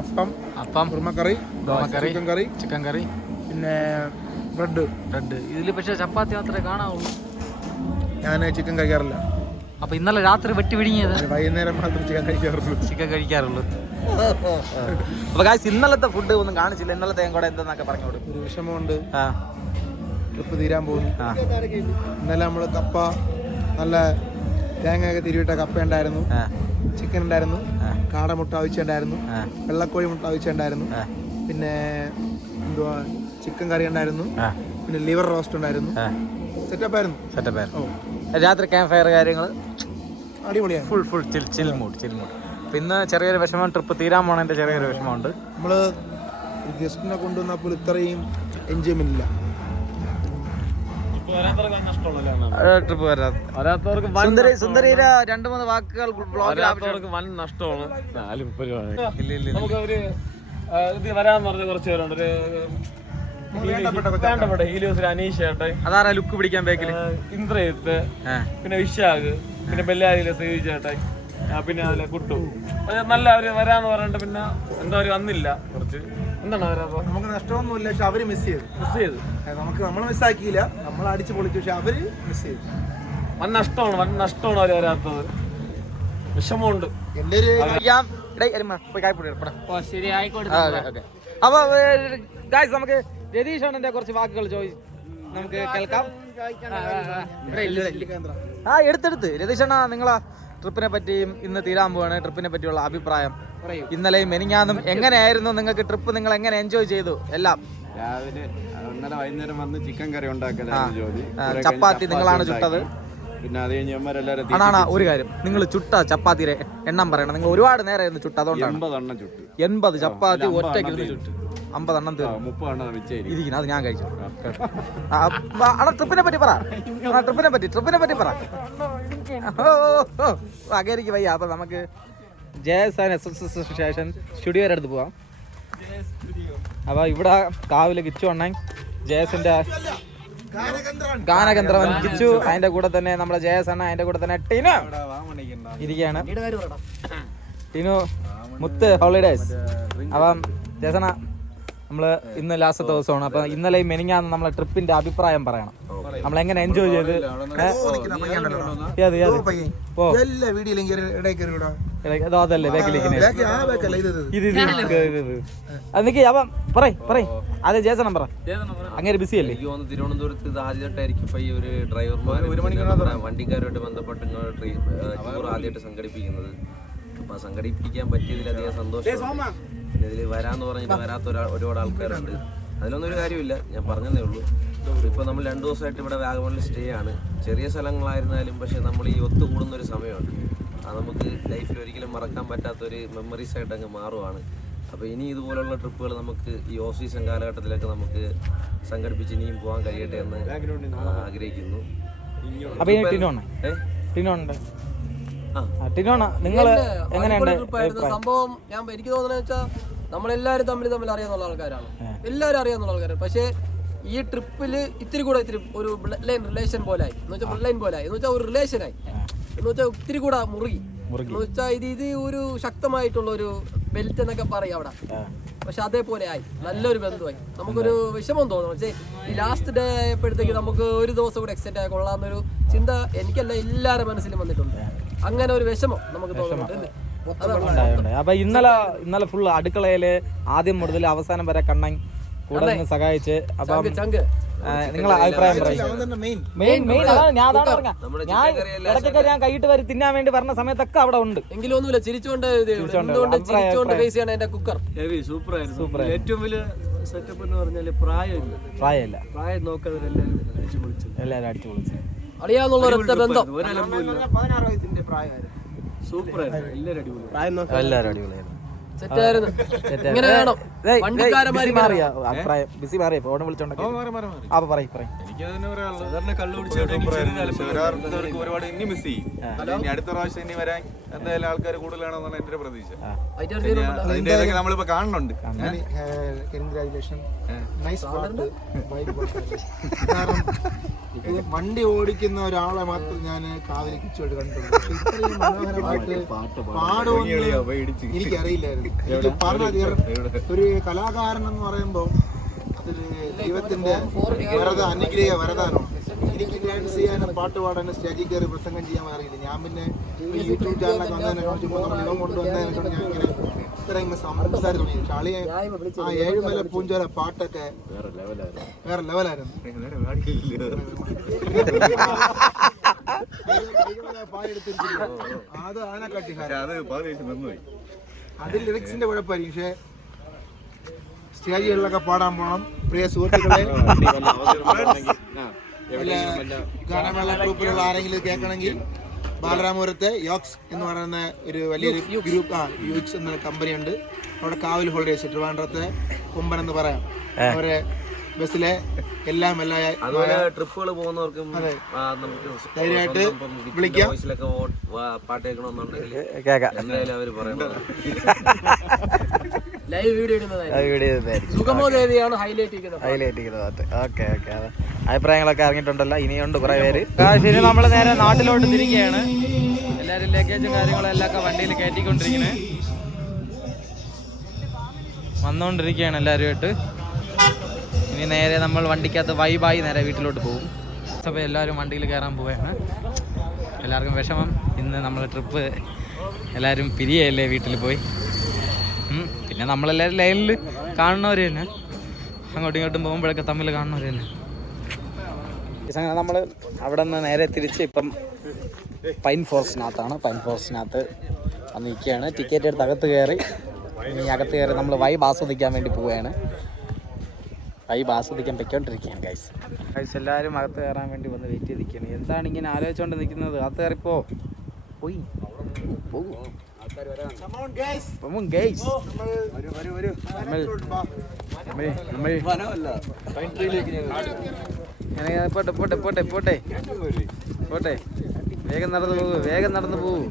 അപ്പം, കുറുമക്കറി, ചിക്കൻ കറി, പിന്നെ ബ്രെഡ്. ഇതിൽ പക്ഷേ ചപ്പാത്തി മാത്രമേ കാണാവുള്ളൂ. ഞാൻ ചിക്കൻ കഴിക്കാറില്ല. അപ്പോൾ ഇന്നലെ രാത്രി വെട്ടി വിഴുങ്ങിയത്? വൈകുന്നേരം മാത്രം ചിക്കൻ കഴിക്കാറുള്ളൂ. അപ്പോൾ ഗായ്സ്, ഇന്നലത്തെ ഫുഡ് ഒന്നും കാണിച്ചില്ല. ഇന്നലത്തെ കൂടെ എന്തെന്നൊക്കെ പറഞ്ഞോളൂ. ഒരു വിഷമമുണ്ട്, ട്രിപ്പ് തീരാൻ പോകുന്നു. ഇന്നലെ നമ്മൾ കപ്പ, നല്ല തേങ്ങയൊക്കെ തിരിവിട്ട കപ്പ ഉണ്ടായിരുന്നു, ചിക്കൻ ഉണ്ടായിരുന്നു, കാടമുട്ട ആവശ്യമുണ്ടായിരുന്നു, വെള്ളക്കോഴി മുട്ട ആവശ്യമുണ്ടായിരുന്നു, പിന്നെ എന്തുവാ ചിക്കൻ കറി ഉണ്ടായിരുന്നു, പിന്നെ ലിവർ റോസ്റ്റ് ഉണ്ടായിരുന്നു. സെറ്റപ്പായിരുന്നു. രാത്രി ക്യാമ്പ് ഫയർ കാര്യങ്ങൾ അടിപൊളിയാണ്. ഫുൾ ചിൽ മൂഡ്. പിന്നെ ചെറിയൊരു വിഷമം, ട്രിപ്പ് തീരാൻ പോണതിൻ്റെ ചെറിയൊരു വിഷമമുണ്ട്. നമ്മൾ ഗസ്റ്റിനെ കൊണ്ടുവന്നപ്പോൾ ഇത്രയും എൻജോയ്മെന്റ് ഇല്ല. ട്രിപ്പ് വരാത്തവർക്ക് സുന്ദരിയുടെ 2-3 വാക്കുകൾ വൻ നഷ്ടമാണ്. നമുക്ക് ഒരു ഇത് വരാന്ന് പറഞ്ഞ കുറച്ച് പേരുണ്ട്. വേണ്ടപ്പെട്ട ഹീലിയോസിൽ അനീഷ് ചേട്ടെ, അതാരാ ലുക്ക് പിടിക്കാൻ ബാക്കിൽ, ഇന്ദ്രജിത്ത്, പിന്നെ വിശാഖ്, പിന്നെ ബെല്ലാരിയിലെ സേവി ചേട്ടായി, പിന്നെ അതിലെ കുട്ടു, നല്ല അവര് വരാന്ന് പറഞ്ഞിട്ട് പിന്നെ എന്താ അവര് വന്നില്ല. കുറച്ച് എന്താണ് അവരപ്പോ നമുക്ക് നഷ്ടമൊന്നുമില്ല, പക്ഷെ അവര് മിസ് ചെയ്തു. നമ്മൾ മിസ്സാക്കിയില്ല, നമ്മൾ അടിച്ചു പൊളിച്ചു, പക്ഷെ അവര് മിസ് ചെയ്തു. വൻ നഷ്ടമാണ് അവര് വരാത്തത്. വിഷമമുണ്ട്. എന്റെ ഒരു അപ്പൊ ഗായ്സ്, നമുക്ക് രതീഷ് അണ്ണന്റെ കുറച്ച് വാക്കുകൾ നമുക്ക് കേൾക്കാം. എടുത്തെടുത്ത് രതീഷ് അണ്ണ, നിങ്ങളാ ട്രിപ്പിനെ പറ്റിയും ഇന്ന് തീരാൻ പോവാണ്, ട്രിപ്പിനെ പറ്റിയുള്ള അഭിപ്രായം. ഇന്നലെയും മെനിഞ്ഞാന്നും എങ്ങനെയായിരുന്നു നിങ്ങൾക്ക് ട്രിപ്പ്? നിങ്ങൾ എങ്ങനെ എൻജോയ് ചെയ്തു? എല്ലാം രാവിലെ ഇന്നലെ വൈകുന്നേരം വന്ന് ചിക്കൻ കറി ഉണ്ടാക്കലാണ് ജോലി. ചപ്പാത്തി നിങ്ങളാണ് ചുട്ടത്. പിന്നെ അത് കഴിഞ്ഞ് ആണാ ഒരു കാര്യം, നിങ്ങൾ ചുട്ട ചപ്പാത്തിയുടെ എണ്ണം പറയണം. നിങ്ങൾ ഒരുപാട് നേരം ചുട്ട, അതുകൊണ്ടാണ് 80 എണ്ണം ചുട്ടു. 80 ചപ്പാത്തി ഒറ്റയ്ക്ക് ചുട്ടു. 50 എണ്ണം തീർന്നു. 30 എണ്ണം ഇരിക്കുന്നു, അത് ഞാൻ കഴിച്ചു. ട്രിപ്പിനെ പറ്റി പറ. അകേരിക്ക് വയ്യ. അപ്പൊ നമുക്ക് JS&SS സ്റ്റുഡിയോയുടെ അടുത്ത് പോവാം. അപ്പൊ ഇവിടെ കാവില് കിച്ചു അണ്ണൻ, JS-ന്റെ ഗാനഗന്ധർവൻ കിച്ചു, അതിന്റെ കൂടെ തന്നെ നമ്മളെ JS അണ്ണൻ, അതിന്റെ കൂടെ തന്നെ ടിനു ഇരിക്കുകയാണ്. ടിനു മുത്ത് ഹോളിഡേസ്. അപ്പം JS അണ്ണ, നമ്മള് ഇന്ന് ലാസ്റ്റ് ദിവസമാണ്. അപ്പൊ ഇന്നലെ മെനിഞ്ഞാന്ന് നമ്മളെ ട്രിപ്പിന്റെ അഭിപ്രായം പറയണം. നമ്മൾ എങ്ങനെ എൻജോയ് ചെയ്ത്. അതല്ലേ അതെ ജേസൺ പറ, അങ്ങനെ ബിസി അല്ലേ? എനിക്ക് തോന്നുന്നു തിരുവനന്തപുരത്ത് ഇത് ആദ്യമായിട്ടായിരിക്കും ഇപ്പൊ ഈ ഒരു ഡ്രൈവർമാർ വണ്ടിക്കാരുമായിട്ട് ബന്ധപ്പെട്ട് ടൂർ ആദ്യമായിട്ട് സംഘടിപ്പിക്കുന്നത്. അപ്പൊ സംഘടിപ്പിക്കാൻ പറ്റിയതിലധികം സന്തോഷം. പിന്നെ ഇതിൽ വരാന്ന് പറഞ്ഞിട്ട് വരാത്ത ഒരുപാട് ആൾക്കാരുണ്ട്. അതിലൊന്നും ഒരു കാര്യമില്ല, ഞാൻ പറഞ്ഞതേ ഉള്ളൂ. ഇപ്പോൾ നമ്മൾ 2 ദിവസമായിട്ട് ഇവിടെ വാഗമണിൽ സ്റ്റേ ആണ്. ചെറിയ സ്ഥലങ്ങളായിരുന്നാലും പക്ഷേ നമ്മൾ ഈ ഒത്തുകൂടുന്നൊരു സമയമുണ്ട്. അത് നമുക്ക് ലൈഫിൽ ഒരിക്കലും മറക്കാൻ പറ്റാത്തൊരു മെമ്മറീസ് ആയിട്ട് അങ്ങ് മാറുവാണ്. അപ്പോൾ ഇനി ഇതുപോലുള്ള ട്രിപ്പുകൾ നമുക്ക് ഈ ഓഫ് സീസൺ കാലഘട്ടത്തിലൊക്കെ നമുക്ക് സംഘടിപ്പിച്ച് ഇനിയും പോകാൻ കഴിയട്ടെ എന്ന് ആഗ്രഹിക്കുന്നു. നിങ്ങൾ എങ്ങനെയുണ്ട് സംഭവം? എനിക്ക് തോന്നുന്നത് വെച്ചാൽ നമ്മളെല്ലാവരും തമ്മിൽ അറിയാവുന്ന ആൾക്കാരാണ്, എല്ലാവരും അറിയാവുന്ന ആൾക്കാരാണ്. പക്ഷേ ഈ ട്രിപ്പിൽ ഇത്തിരി ഒരു ബ്ലഡ് ലൈൻ റിലേഷൻ പോലായി, എന്ന് വെച്ചാൽ ബ്ലഡ് ലൈൻ പോലായി, എന്ന് വെച്ചാൽ ഒരു റിലേഷനായി, എന്ന് വെച്ചാൽ ഒത്തിരി കൂടെ മുറുകി, എന്ന് വെച്ചാൽ ഇത് ഒരു ശക്തമായിട്ടുള്ള ഒരു ബെൽറ്റ് എന്നൊക്കെ പറയും അവിടെ. പക്ഷെ അതേപോലെ ആയി, നല്ലൊരു ബന്ധമായി. നമുക്കൊരു വിഷമം തോന്നും. പക്ഷേ ഈ ലാസ്റ്റ് ഡേ ആയപ്പോഴത്തേക്ക് നമുക്ക് ഒരു ദിവസം കൂടെ എക്സ്റ്റെൻഡ് ആയി കൊള്ളാമെന്നൊരു ചിന്ത എനിക്കല്ല എല്ലാവരുടെ മനസ്സിലും വന്നിട്ടുണ്ട്. അങ്ങനെ ഒരു വിഷമം നമുക്ക് തോന്നുന്നുണ്ട്. അപ്പൊ ഇന്നലെ ഫുള്ള് അടുക്കളയില് ആദ്യം മുതൽ അവസാനം വരെ കണ്ണൻ കൂടെ നിന്ന് സഹായിച്ച്. അപ്പം നിങ്ങളെ അഭിപ്രായം പറയും. മെയിൻ അതാണ് ഞാൻ പറഞ്ഞ ഞാൻ ഇടയ്ക്കൊക്കെ ഞാൻ കൈയിട്ട് വരി തിന്നാൻ വേണ്ടി പറഞ്ഞ സമയത്തൊക്കെ അവിടെ ഉണ്ട്. എങ്കിലും ഒന്നുമില്ല, ചിരിച്ചുകൊണ്ട് ഫേസ് ചെയ്യണം എന്റെ കുക്കർ. സൂപ്പർ. ഏറ്റവും വലിയ സെറ്റപ്പ് എന്ന് പറഞ്ഞാല് പ്രായമില്ല, പ്രായം നോക്കാതെ എല്ലാവരും അടിച്ചു പൊളിച്ചു. അറിയാവുന്നുള്ള ഒരൊറ്റ ബന്ധം. 16 വയസ്സിന്റെ പ്രായമായിരുന്നു. സൂപ്പറായിരുന്നു. എല്ലാവരും അടിപൊളിയായിരുന്നു. സെറ്റായിരുന്നു. ഇങ്ങനെ വേണം വണ്ടിക്കാരന്മാര്. അഭിപ്രായം ബിസി മാറിയ ഫോൺ വിളിച്ചോണ്ടൊക്കെ അപ്പൊ പറയും. ഒരുപാട് ഇനി മിസ് ചെയ്യും. ഇനി അടുത്ത പ്രാവശ്യം ഇനി വരാൻ എന്തായാലും ആൾക്കാർ കൂടുതലാണെന്നാണ് എന്റെ പ്രതീക്ഷ. അതിന്റെ നമ്മളിപ്പോ കാണുന്നുണ്ട്. കൺഗ്രാജുലേഷൻ, നൈസ് പാട്ട്. കാരണം വണ്ടി ഓടിക്കുന്ന ഒരാളെ മാത്രം ഞാൻ കാവിലെ കിച്ചുമായിട്ട് കണ്ടിട്ടുള്ളൂ. പക്ഷെ ഇത്രയും മനോഹരമായിട്ട് പാടുമെന്ന് എനിക്കറിയില്ലായിരുന്നു. എനിക്ക് പറഞ്ഞ ഒരു കലാകാരൻ എന്ന് പറയുമ്പോൾ അതൊരു ദൈവത്തിന്റെ വരദാനമാണ്. എനിക്ക് ഡാൻസ് ചെയ്യാനും പാട്ട് പാടാനും സ്റ്റേജിൽ കയറി പ്രസംഗം ചെയ്യാൻ അറിയില്ല. ഞാൻ പിന്നെ യൂട്യൂബ് ചാനലൊക്കെ വന്നതിനെ ലോകം കൊണ്ടുവന്നതിനെ ഞാൻ ഇങ്ങനെ ഇത്രയും സംസാരം തുടങ്ങി. കളി ആ ഏഴുമല പൂഞ്ചോല പാട്ടൊക്കെ വേറെ ലെവലായിരുന്നു. അത് ആനക്കാട്ടി അതിൽ ലിറിക്സിന്റെ കുഴപ്പമായിരിക്കും. പക്ഷെ സ്റ്റേജുകളിലൊക്കെ പാടാൻ പോകണം. പ്രിയ സുഹൃത്തുക്കളെ, ഗാനമേള ഗ്രൂപ്പിലുള്ള ആരെങ്കിലും കേൾക്കണമെങ്കിൽ ബാലരാമപുരത്തെ യോക്സ് എന്ന് പറയുന്ന ഒരു വലിയൊരു ഗ്രൂപ്പ് യൂക്സ് എന്ന കമ്പനി ഉണ്ട്. അവിടെ കാവിൽ ഹോളിഡേയ്സ് ട്രിവാൻഡ്രത്തെ കുമ്പൻ എന്ന് പറയാം. അവരെ ബസ്സിലെ എല്ലാം ട്രിപ്പുകൾ പോകുന്നവർക്കും ധൈര്യമായിട്ട് വിളിക്കാം. പാട്ട് കേൾക്കണമെന്നുണ്ടെങ്കിൽ എന്തായാലും അവര് പറയണം. ലൈവ് വീഡിയോ ഹൈലൈറ്റ് ചെയ്യുന്നത്. ഓക്കെ. അഭിപ്രായങ്ങളൊക്കെ അറിഞ്ഞിട്ടുണ്ടല്ലോ. ഇനിയുണ്ട് കുറെ പേര്. ശരി, നമ്മൾ നേരെ നാട്ടിലോട്ട് തിരിക്കുകയാണ്. എല്ലാവരും ലഗേജും കാര്യങ്ങളും എല്ലാം വണ്ടിയിൽ കയറ്റിക്കൊണ്ടിരിക്കണേ. വന്നുകൊണ്ടിരിക്കുകയാണ് എല്ലാവരുമായിട്ട്. ഇനി നേരെ നമ്മൾ വണ്ടിക്കകത്ത് വൈബായി നേരെ വീട്ടിലോട്ട് പോകും. അപ്പോൾ എല്ലാവരും വണ്ടിയിൽ കയറാൻ പോവുകയാണ്. എല്ലാവർക്കും വിഷമം. ഇന്ന് നമ്മൾ ട്രിപ്പ് എല്ലാവരും പിരിയല്ലേ വീട്ടിൽ പോയി. പിന്നെ നമ്മളെല്ലാവരും ലൈനിൽ കാണുന്നവർ തന്നെ, അങ്ങോട്ടും ഇങ്ങോട്ടും പോകുമ്പോഴൊക്കെ തമ്മിൽ കാണുന്നവർ തന്നെ. നമ്മൾ അവിടെ നിന്ന് നേരെ തിരിച്ച് ഇപ്പം പൈൻ ഫോറസ്റ്റിനകത്താണ്. പൈൻ ഫോറസ്റ്റിനകത്ത് വന്ന് നിൽക്കുകയാണ്. ടിക്കറ്റ് എടുത്ത് അകത്ത് കയറി അകത്ത് കയറി നമ്മൾ വൈബ് ആസ്വദിക്കാൻ വേണ്ടി പോവുകയാണ്. വൈബ് ആസ്വദിക്കാൻ പൊയ്ക്കൊണ്ടിരിക്കുകയാണ് ഗൈസ്. എല്ലാവരും അകത്ത് കയറാൻ വേണ്ടി വന്ന് വെയിറ്റ് ചെയ്തിരിക്കുകയാണ്. എന്താണ് ഇങ്ങനെ ആലോചിച്ചുകൊണ്ട് നിൽക്കുന്നത്? അകത്ത് കയറിപ്പോ പോയി പോകും. പോട്ടെ വേഗം നടന്നു പോകൂ.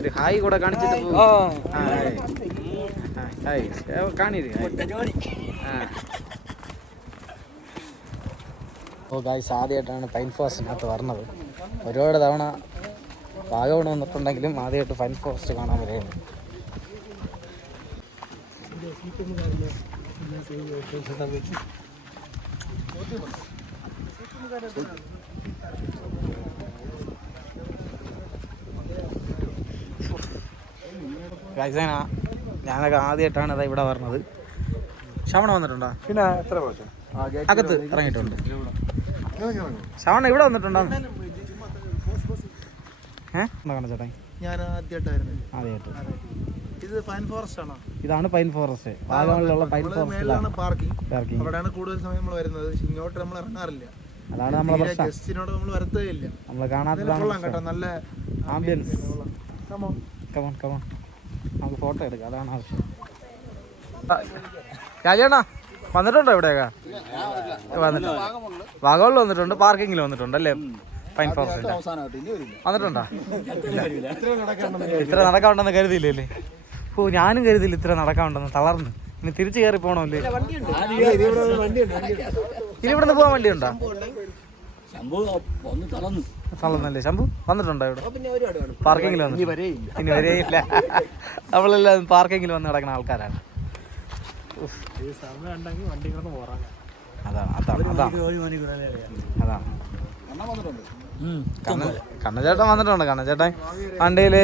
ഒരു ഹായ് കൂടെ കാണിച്ചിട്ട് പോകും. ഗായ്സ്, ആദ്യമായിട്ടാണ് പൈൻ ഫോറസ്റ്റിനകത്ത് പറഞ്ഞത്. ഒരുപാട് തവണ വാഗമൺ വന്നിട്ടുണ്ടെങ്കിലും ആദ്യമായിട്ട് പൈൻ ഫോറസ്റ്റ് കാണാൻ വരെയാണ്. ഞാനൊക്കെ ആദ്യമായിട്ടാണ് അതാ ഇവിടെ പറഞ്ഞത്. ശ്രവണ വന്നിട്ടുണ്ടോ? പിന്നെ എത്ര പ്രാവശ്യം അകത്ത് ഇറങ്ങിയിട്ടുണ്ട്. ശ്രവണ ഇവിടെ വന്നിട്ടുണ്ടോ? ചേട്ടാ, ഞാൻ ആദ്യമായിട്ടായിരുന്നു. ഇത് പൈൻ ഫോറസ്റ്റ് ആണോ? ഇതാണ് പൈൻ ഫോറസ്റ്റ്. വാഗമണിലുള്ള പൈൻ ഫോറസ്റ്റ് പാർക്കിംഗ്. അവിടെയാണ് കൂടുതൽ സമയം നമ്മൾ വരുന്നത്. ഇങ്ങോട്ട് നമ്മൾ ഇറങ്ങാറില്ല. അതാണ് നമ്മളെ പ്രശ്നം. ഗസ്റ്റിനോട് നമ്മൾ വരത്തേ ഇല്ല. നമ്മൾ കാണാത്തതാണ് കേട്ടോ. നല്ല ആംബിയൻസ്. കമോൺ നമുക്ക് ഫോട്ടോ എടുക്കാം. അതാണ് ആവശ്യം. രാജേണ്ണ വന്നിട്ടുണ്ടോ ഇവിടെയൊക്കെ? വാഗമണിൽ വന്നിട്ടുണ്ട്, പാർക്കിങ്ങിൽ വന്നിട്ടുണ്ട് അല്ലേ? പൈൻ ഫോറസ്റ്റ് വന്നിട്ടുണ്ടോ? ഇത്ര നടക്കാനുണ്ടെന്ന് കരുതിയില്ലേ? ഞാനും കരുതിയില്ല ഇത്ര നടക്കാനുണ്ടെന്ന്. തളർന്ന് ഇനി തിരിച്ചു കയറി പോണല്ലേ? ഇനി ഇവിടെ നിന്ന് പോകാൻ വണ്ടിയുണ്ടോ? തളർന്നല്ലേ? ശംഭു വന്നിട്ടുണ്ടോ ഇവിടെ? പാർക്കിങ്ങിൽ വന്നു. ഇനി വരെയില്ല. നമ്മളെല്ലാം പാർക്കിങ്ങിൽ വന്ന് കിടക്കുന്ന ആൾക്കാരാണ്. അതാണ് കണ്ണചേട്ടൻ വന്നിട്ടുണ്ട്. കണ്ണചേട്ടൻ വണ്ടിയില്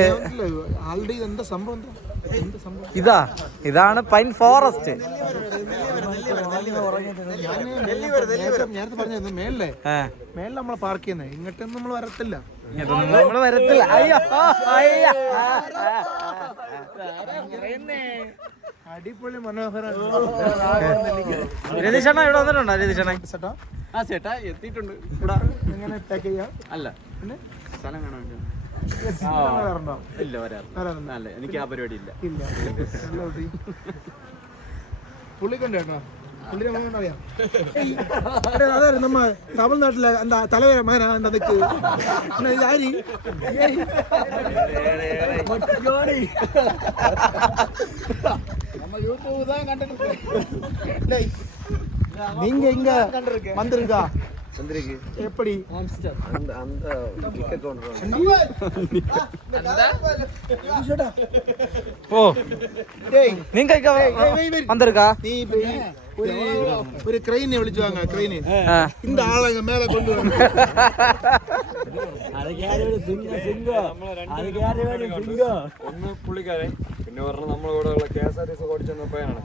ഇതാണ് പൈൻ ഫോറസ്റ്റ്. നേരത്തെ പറഞ്ഞത് മേളിലെ മേളിൽ നമ്മളെ പാർക്ക് ചെയ്യുന്നത് ഇങ്ങോട്ടൊന്നും നമ്മൾ വരത്തില്ല. നമ്മള് വരത്തില്ല. അയ്യോ അടിപൊളി മനോഹരമാണ്. രതീഷണ്ണ ഇവിടെ വന്നിട്ടുണ്ടോ? രതീഷണ്ണ ചേട്ടാ എത്തിയിട്ടുണ്ട്. എങ്ങനെ പാക്ക് ചെയ്യാം? അല്ല പിന്നെ സ്ഥലം കാണാൻ വരണ്ടോ? ഇല്ല വരാറില്ല. എനിക്ക് ആ പരിപാടി ഇല്ല. പുള്ളിക്കൊണ്ട് കേട്ടോ, പുള്ളി നമ്മളെ അറിയാം. അതെ നമ്മ തമിഴ്നാട്ടിലെ എന്താ തലവര മകനാ എന്താ നിക്ക് ആരി நீங்க இங்க வந்திருக்கா எப்படி ஓ நீங்க வந்திருக்கா? நீ ஒரு கிரெயினை விളിച്ചു வாங்க. கிரெயின் இந்த ஆளங்க மேல கொண்டு வந்து ഒന്ന് പുള്ളിക്കാരൻ പിന്നെ പറഞ്ഞ നമ്മളിവിടെ ഉള്ള KSRTC ഓടിച്ചെന്ന പയ്യനാണ്.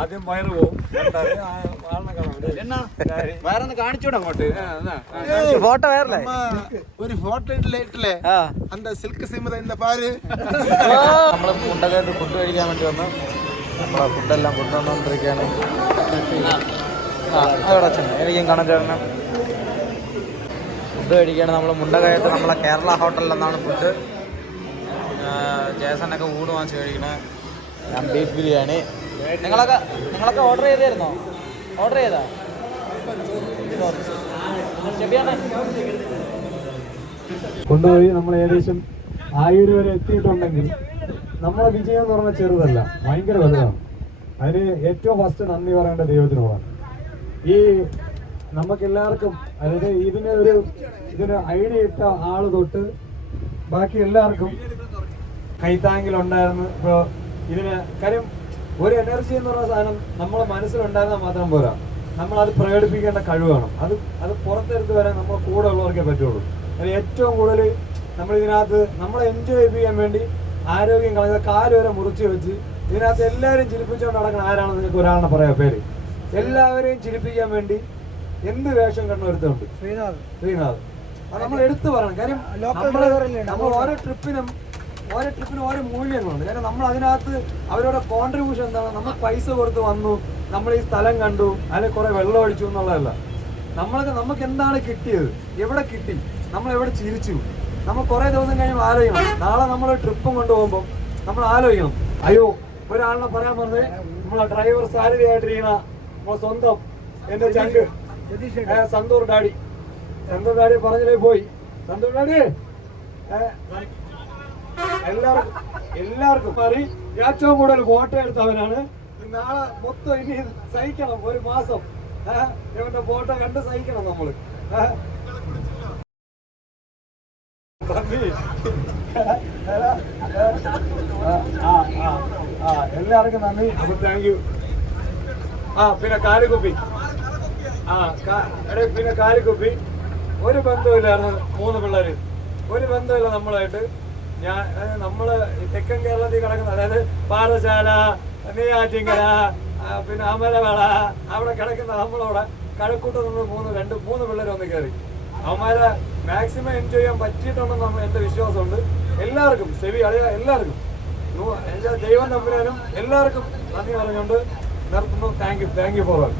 ആദ്യം വയറ് പോവും, ആളിനെ കാണാൻ വേറെ കാണിച്ചൂടെ അങ്ങോട്ട്. ഫോട്ടോ വയറല്ലേ? ഒരു ഫോട്ടോ ഇട്ടില്ലേ அந்த സിൽക്ക് സിമത இந்த பாரு. നമ്മള് മുണ്ടകയത്ത് ഫുഡ് കഴിക്കാൻ വേണ്ടി വന്നു. നമ്മളെ ഫുഡെല്ലാം കൊണ്ടുവന്നുകൊണ്ടിരിക്കുകയാണ്. അവിടെ അച്ഛനെ എനിക്കും കാണാൻ ചേരണം. ഫുഡ് കഴിക്കുകയാണ് നമ്മൾ മുണ്ടകയത്ത്. നമ്മളെ കേരള ഹോട്ടലിൽ നിന്നാണ് ഫുഡ്. ജേസനൊക്കെ ഊണ് വാങ്ങിച്ച് കഴിക്കണേ. ഞാൻ ബീഫ് ബിരിയാണി. നിങ്ങളൊക്കെ ഓർഡർ ചെയ്തായിരുന്നോ? ഓർഡർ ചെയ്താ കൊണ്ടുപോയി നമ്മൾ ഏകദേശം 1000 വരെ എത്തിയിട്ടുണ്ടെങ്കിൽ നമ്മളെ വിജയം എന്ന് പറഞ്ഞാൽ ചെറുതല്ല, ഭയങ്കര വലുതാണ്. അതിന് ഏറ്റവും ഫസ്റ്റ് നന്ദി പറയേണ്ട ദൈവത്തിനോടാണ്. ഈ നമുക്കെല്ലാവർക്കും, അതായത് ഇതിന് ഐഡിയ ഇട്ട ആള് തൊട്ട് ബാക്കി എല്ലാവർക്കും കൈത്താങ്കിലുണ്ടായിരുന്നു. ഇപ്പോൾ ഇതിന് കാര്യം ഒരു എനർജി എന്ന് പറഞ്ഞ സാധനം നമ്മളെ മനസ്സിലുണ്ടായിരുന്നാൽ മാത്രം പോരാ, നമ്മളത് പ്രകടിപ്പിക്കേണ്ട കഴിവ് വേണം. അത് പുറത്തെടുത്ത് വരാൻ നമ്മളെ കൂടെ ഉള്ളവർക്കേ പറ്റുള്ളൂ. അതിന് ഏറ്റവും കൂടുതൽ നമ്മളിതിനകത്ത് നമ്മളെ എൻജോയ് ചെയ്യാൻ വേണ്ടി ആരോഗ്യം കളഞ്ഞ കാല് വരെ മുറിച്ച് വെച്ച് ഇതിനകത്ത് എല്ലാവരും ചിരിപ്പിച്ചുകൊണ്ട് നടക്കുന്ന ആരാണെന്ന് നിങ്ങൾക്ക് ഒരാളിനെ പറയാം പേര്. എല്ലാവരെയും ചിരിപ്പിക്കാൻ വേണ്ടി എന്ത് വേഷം കണ്ട ഒരുത്തുണ്ട്, ശ്രീനാഥ്. അത് നമ്മൾ എടുത്തു പറയണം. കാര്യം നമ്മൾ ഓരോ ട്രിപ്പിനും ഓരോ മൂല്യങ്ങളുണ്ട്. കാരണം നമ്മൾ അതിനകത്ത് അവരുടെ കോൺട്രിബ്യൂഷൻ എന്താണ്, നമ്മൾ പൈസ കൊടുത്ത് വന്നു, നമ്മൾ ഈ സ്ഥലം കണ്ടു, അല്ലെങ്കിൽ കുറെ വെള്ളം ഒഴിച്ചു എന്നുള്ളതല്ല. നമുക്ക് എന്താണ് കിട്ടിയത്, എവിടെ കിട്ടി, നമ്മൾ എവിടെ ചിരിച്ചു. നമ്മൾ കുറെ ദിവസം കഴിയുമ്പോൾ ആലോചിക്കണം. നാളെ നമ്മൾ ട്രിപ്പും കൊണ്ടുപോകുമ്പോൾ നമ്മൾ ആലോചിക്കണം, അയ്യോ ഒരാളിനെ പറയാൻ പറഞ്ഞത് നമ്മളെ ഡ്രൈവർ സാലറി ആയിട്ടിരിക്കണ നമ്മളെ സ്വന്തം എന്റെ ചങ്ക് സന്തൂർ ഡാഡി പറഞ്ഞില്ലേ പോയി. സന്തൂർ ഡാഡി എല്ലാവർക്കും പറയും ഏറ്റവും കൂടുതൽ ഫോട്ടോ എടുത്തവനാണ്. നാളെ മൊത്തം ഇനി സഹിക്കണം, ഒരു മാസം ഇവന്റെ ഫോട്ടോ കണ്ട് സഹിക്കണം നമ്മള്. എല്ലാവർക്കും നന്ദി. അപ്പൊ താങ്ക് യു. പിന്നെ കാലുകുപ്പി. പിന്നെ കാലുകുപ്പി ഒരു ബന്ധമില്ലായിരുന്നു. 3 പിള്ളേര് ഒരു ബന്ധമില്ല നമ്മളായിട്ട്. നമ്മള് തെക്കൻ കേരളത്തിൽ കിടക്കുന്ന, അതായത് പാറശാല, നെയ്യാറ്റിങ്കര, പിന്നെ അമരവള, അവിടെ കിടക്കുന്ന നമ്മളവിടെ കഴക്കൂട്ട് നമ്മൾ 3 പിള്ളേർ ഒന്ന് കയറി. അവന്മാരെ മാക്സിമം എൻജോയ് ചെയ്യാൻ പറ്റിയിട്ടുണ്ടെന്ന് എന്റെ വിശ്വാസമുണ്ട്. എല്ലാവർക്കും ചെവി അറിയാം, എല്ലാവർക്കും ദൈവം തമ്പുരാനും എല്ലാവർക്കും നന്ദി പറഞ്ഞുകൊണ്ട് നിർത്തുന്നു. Thank you for all.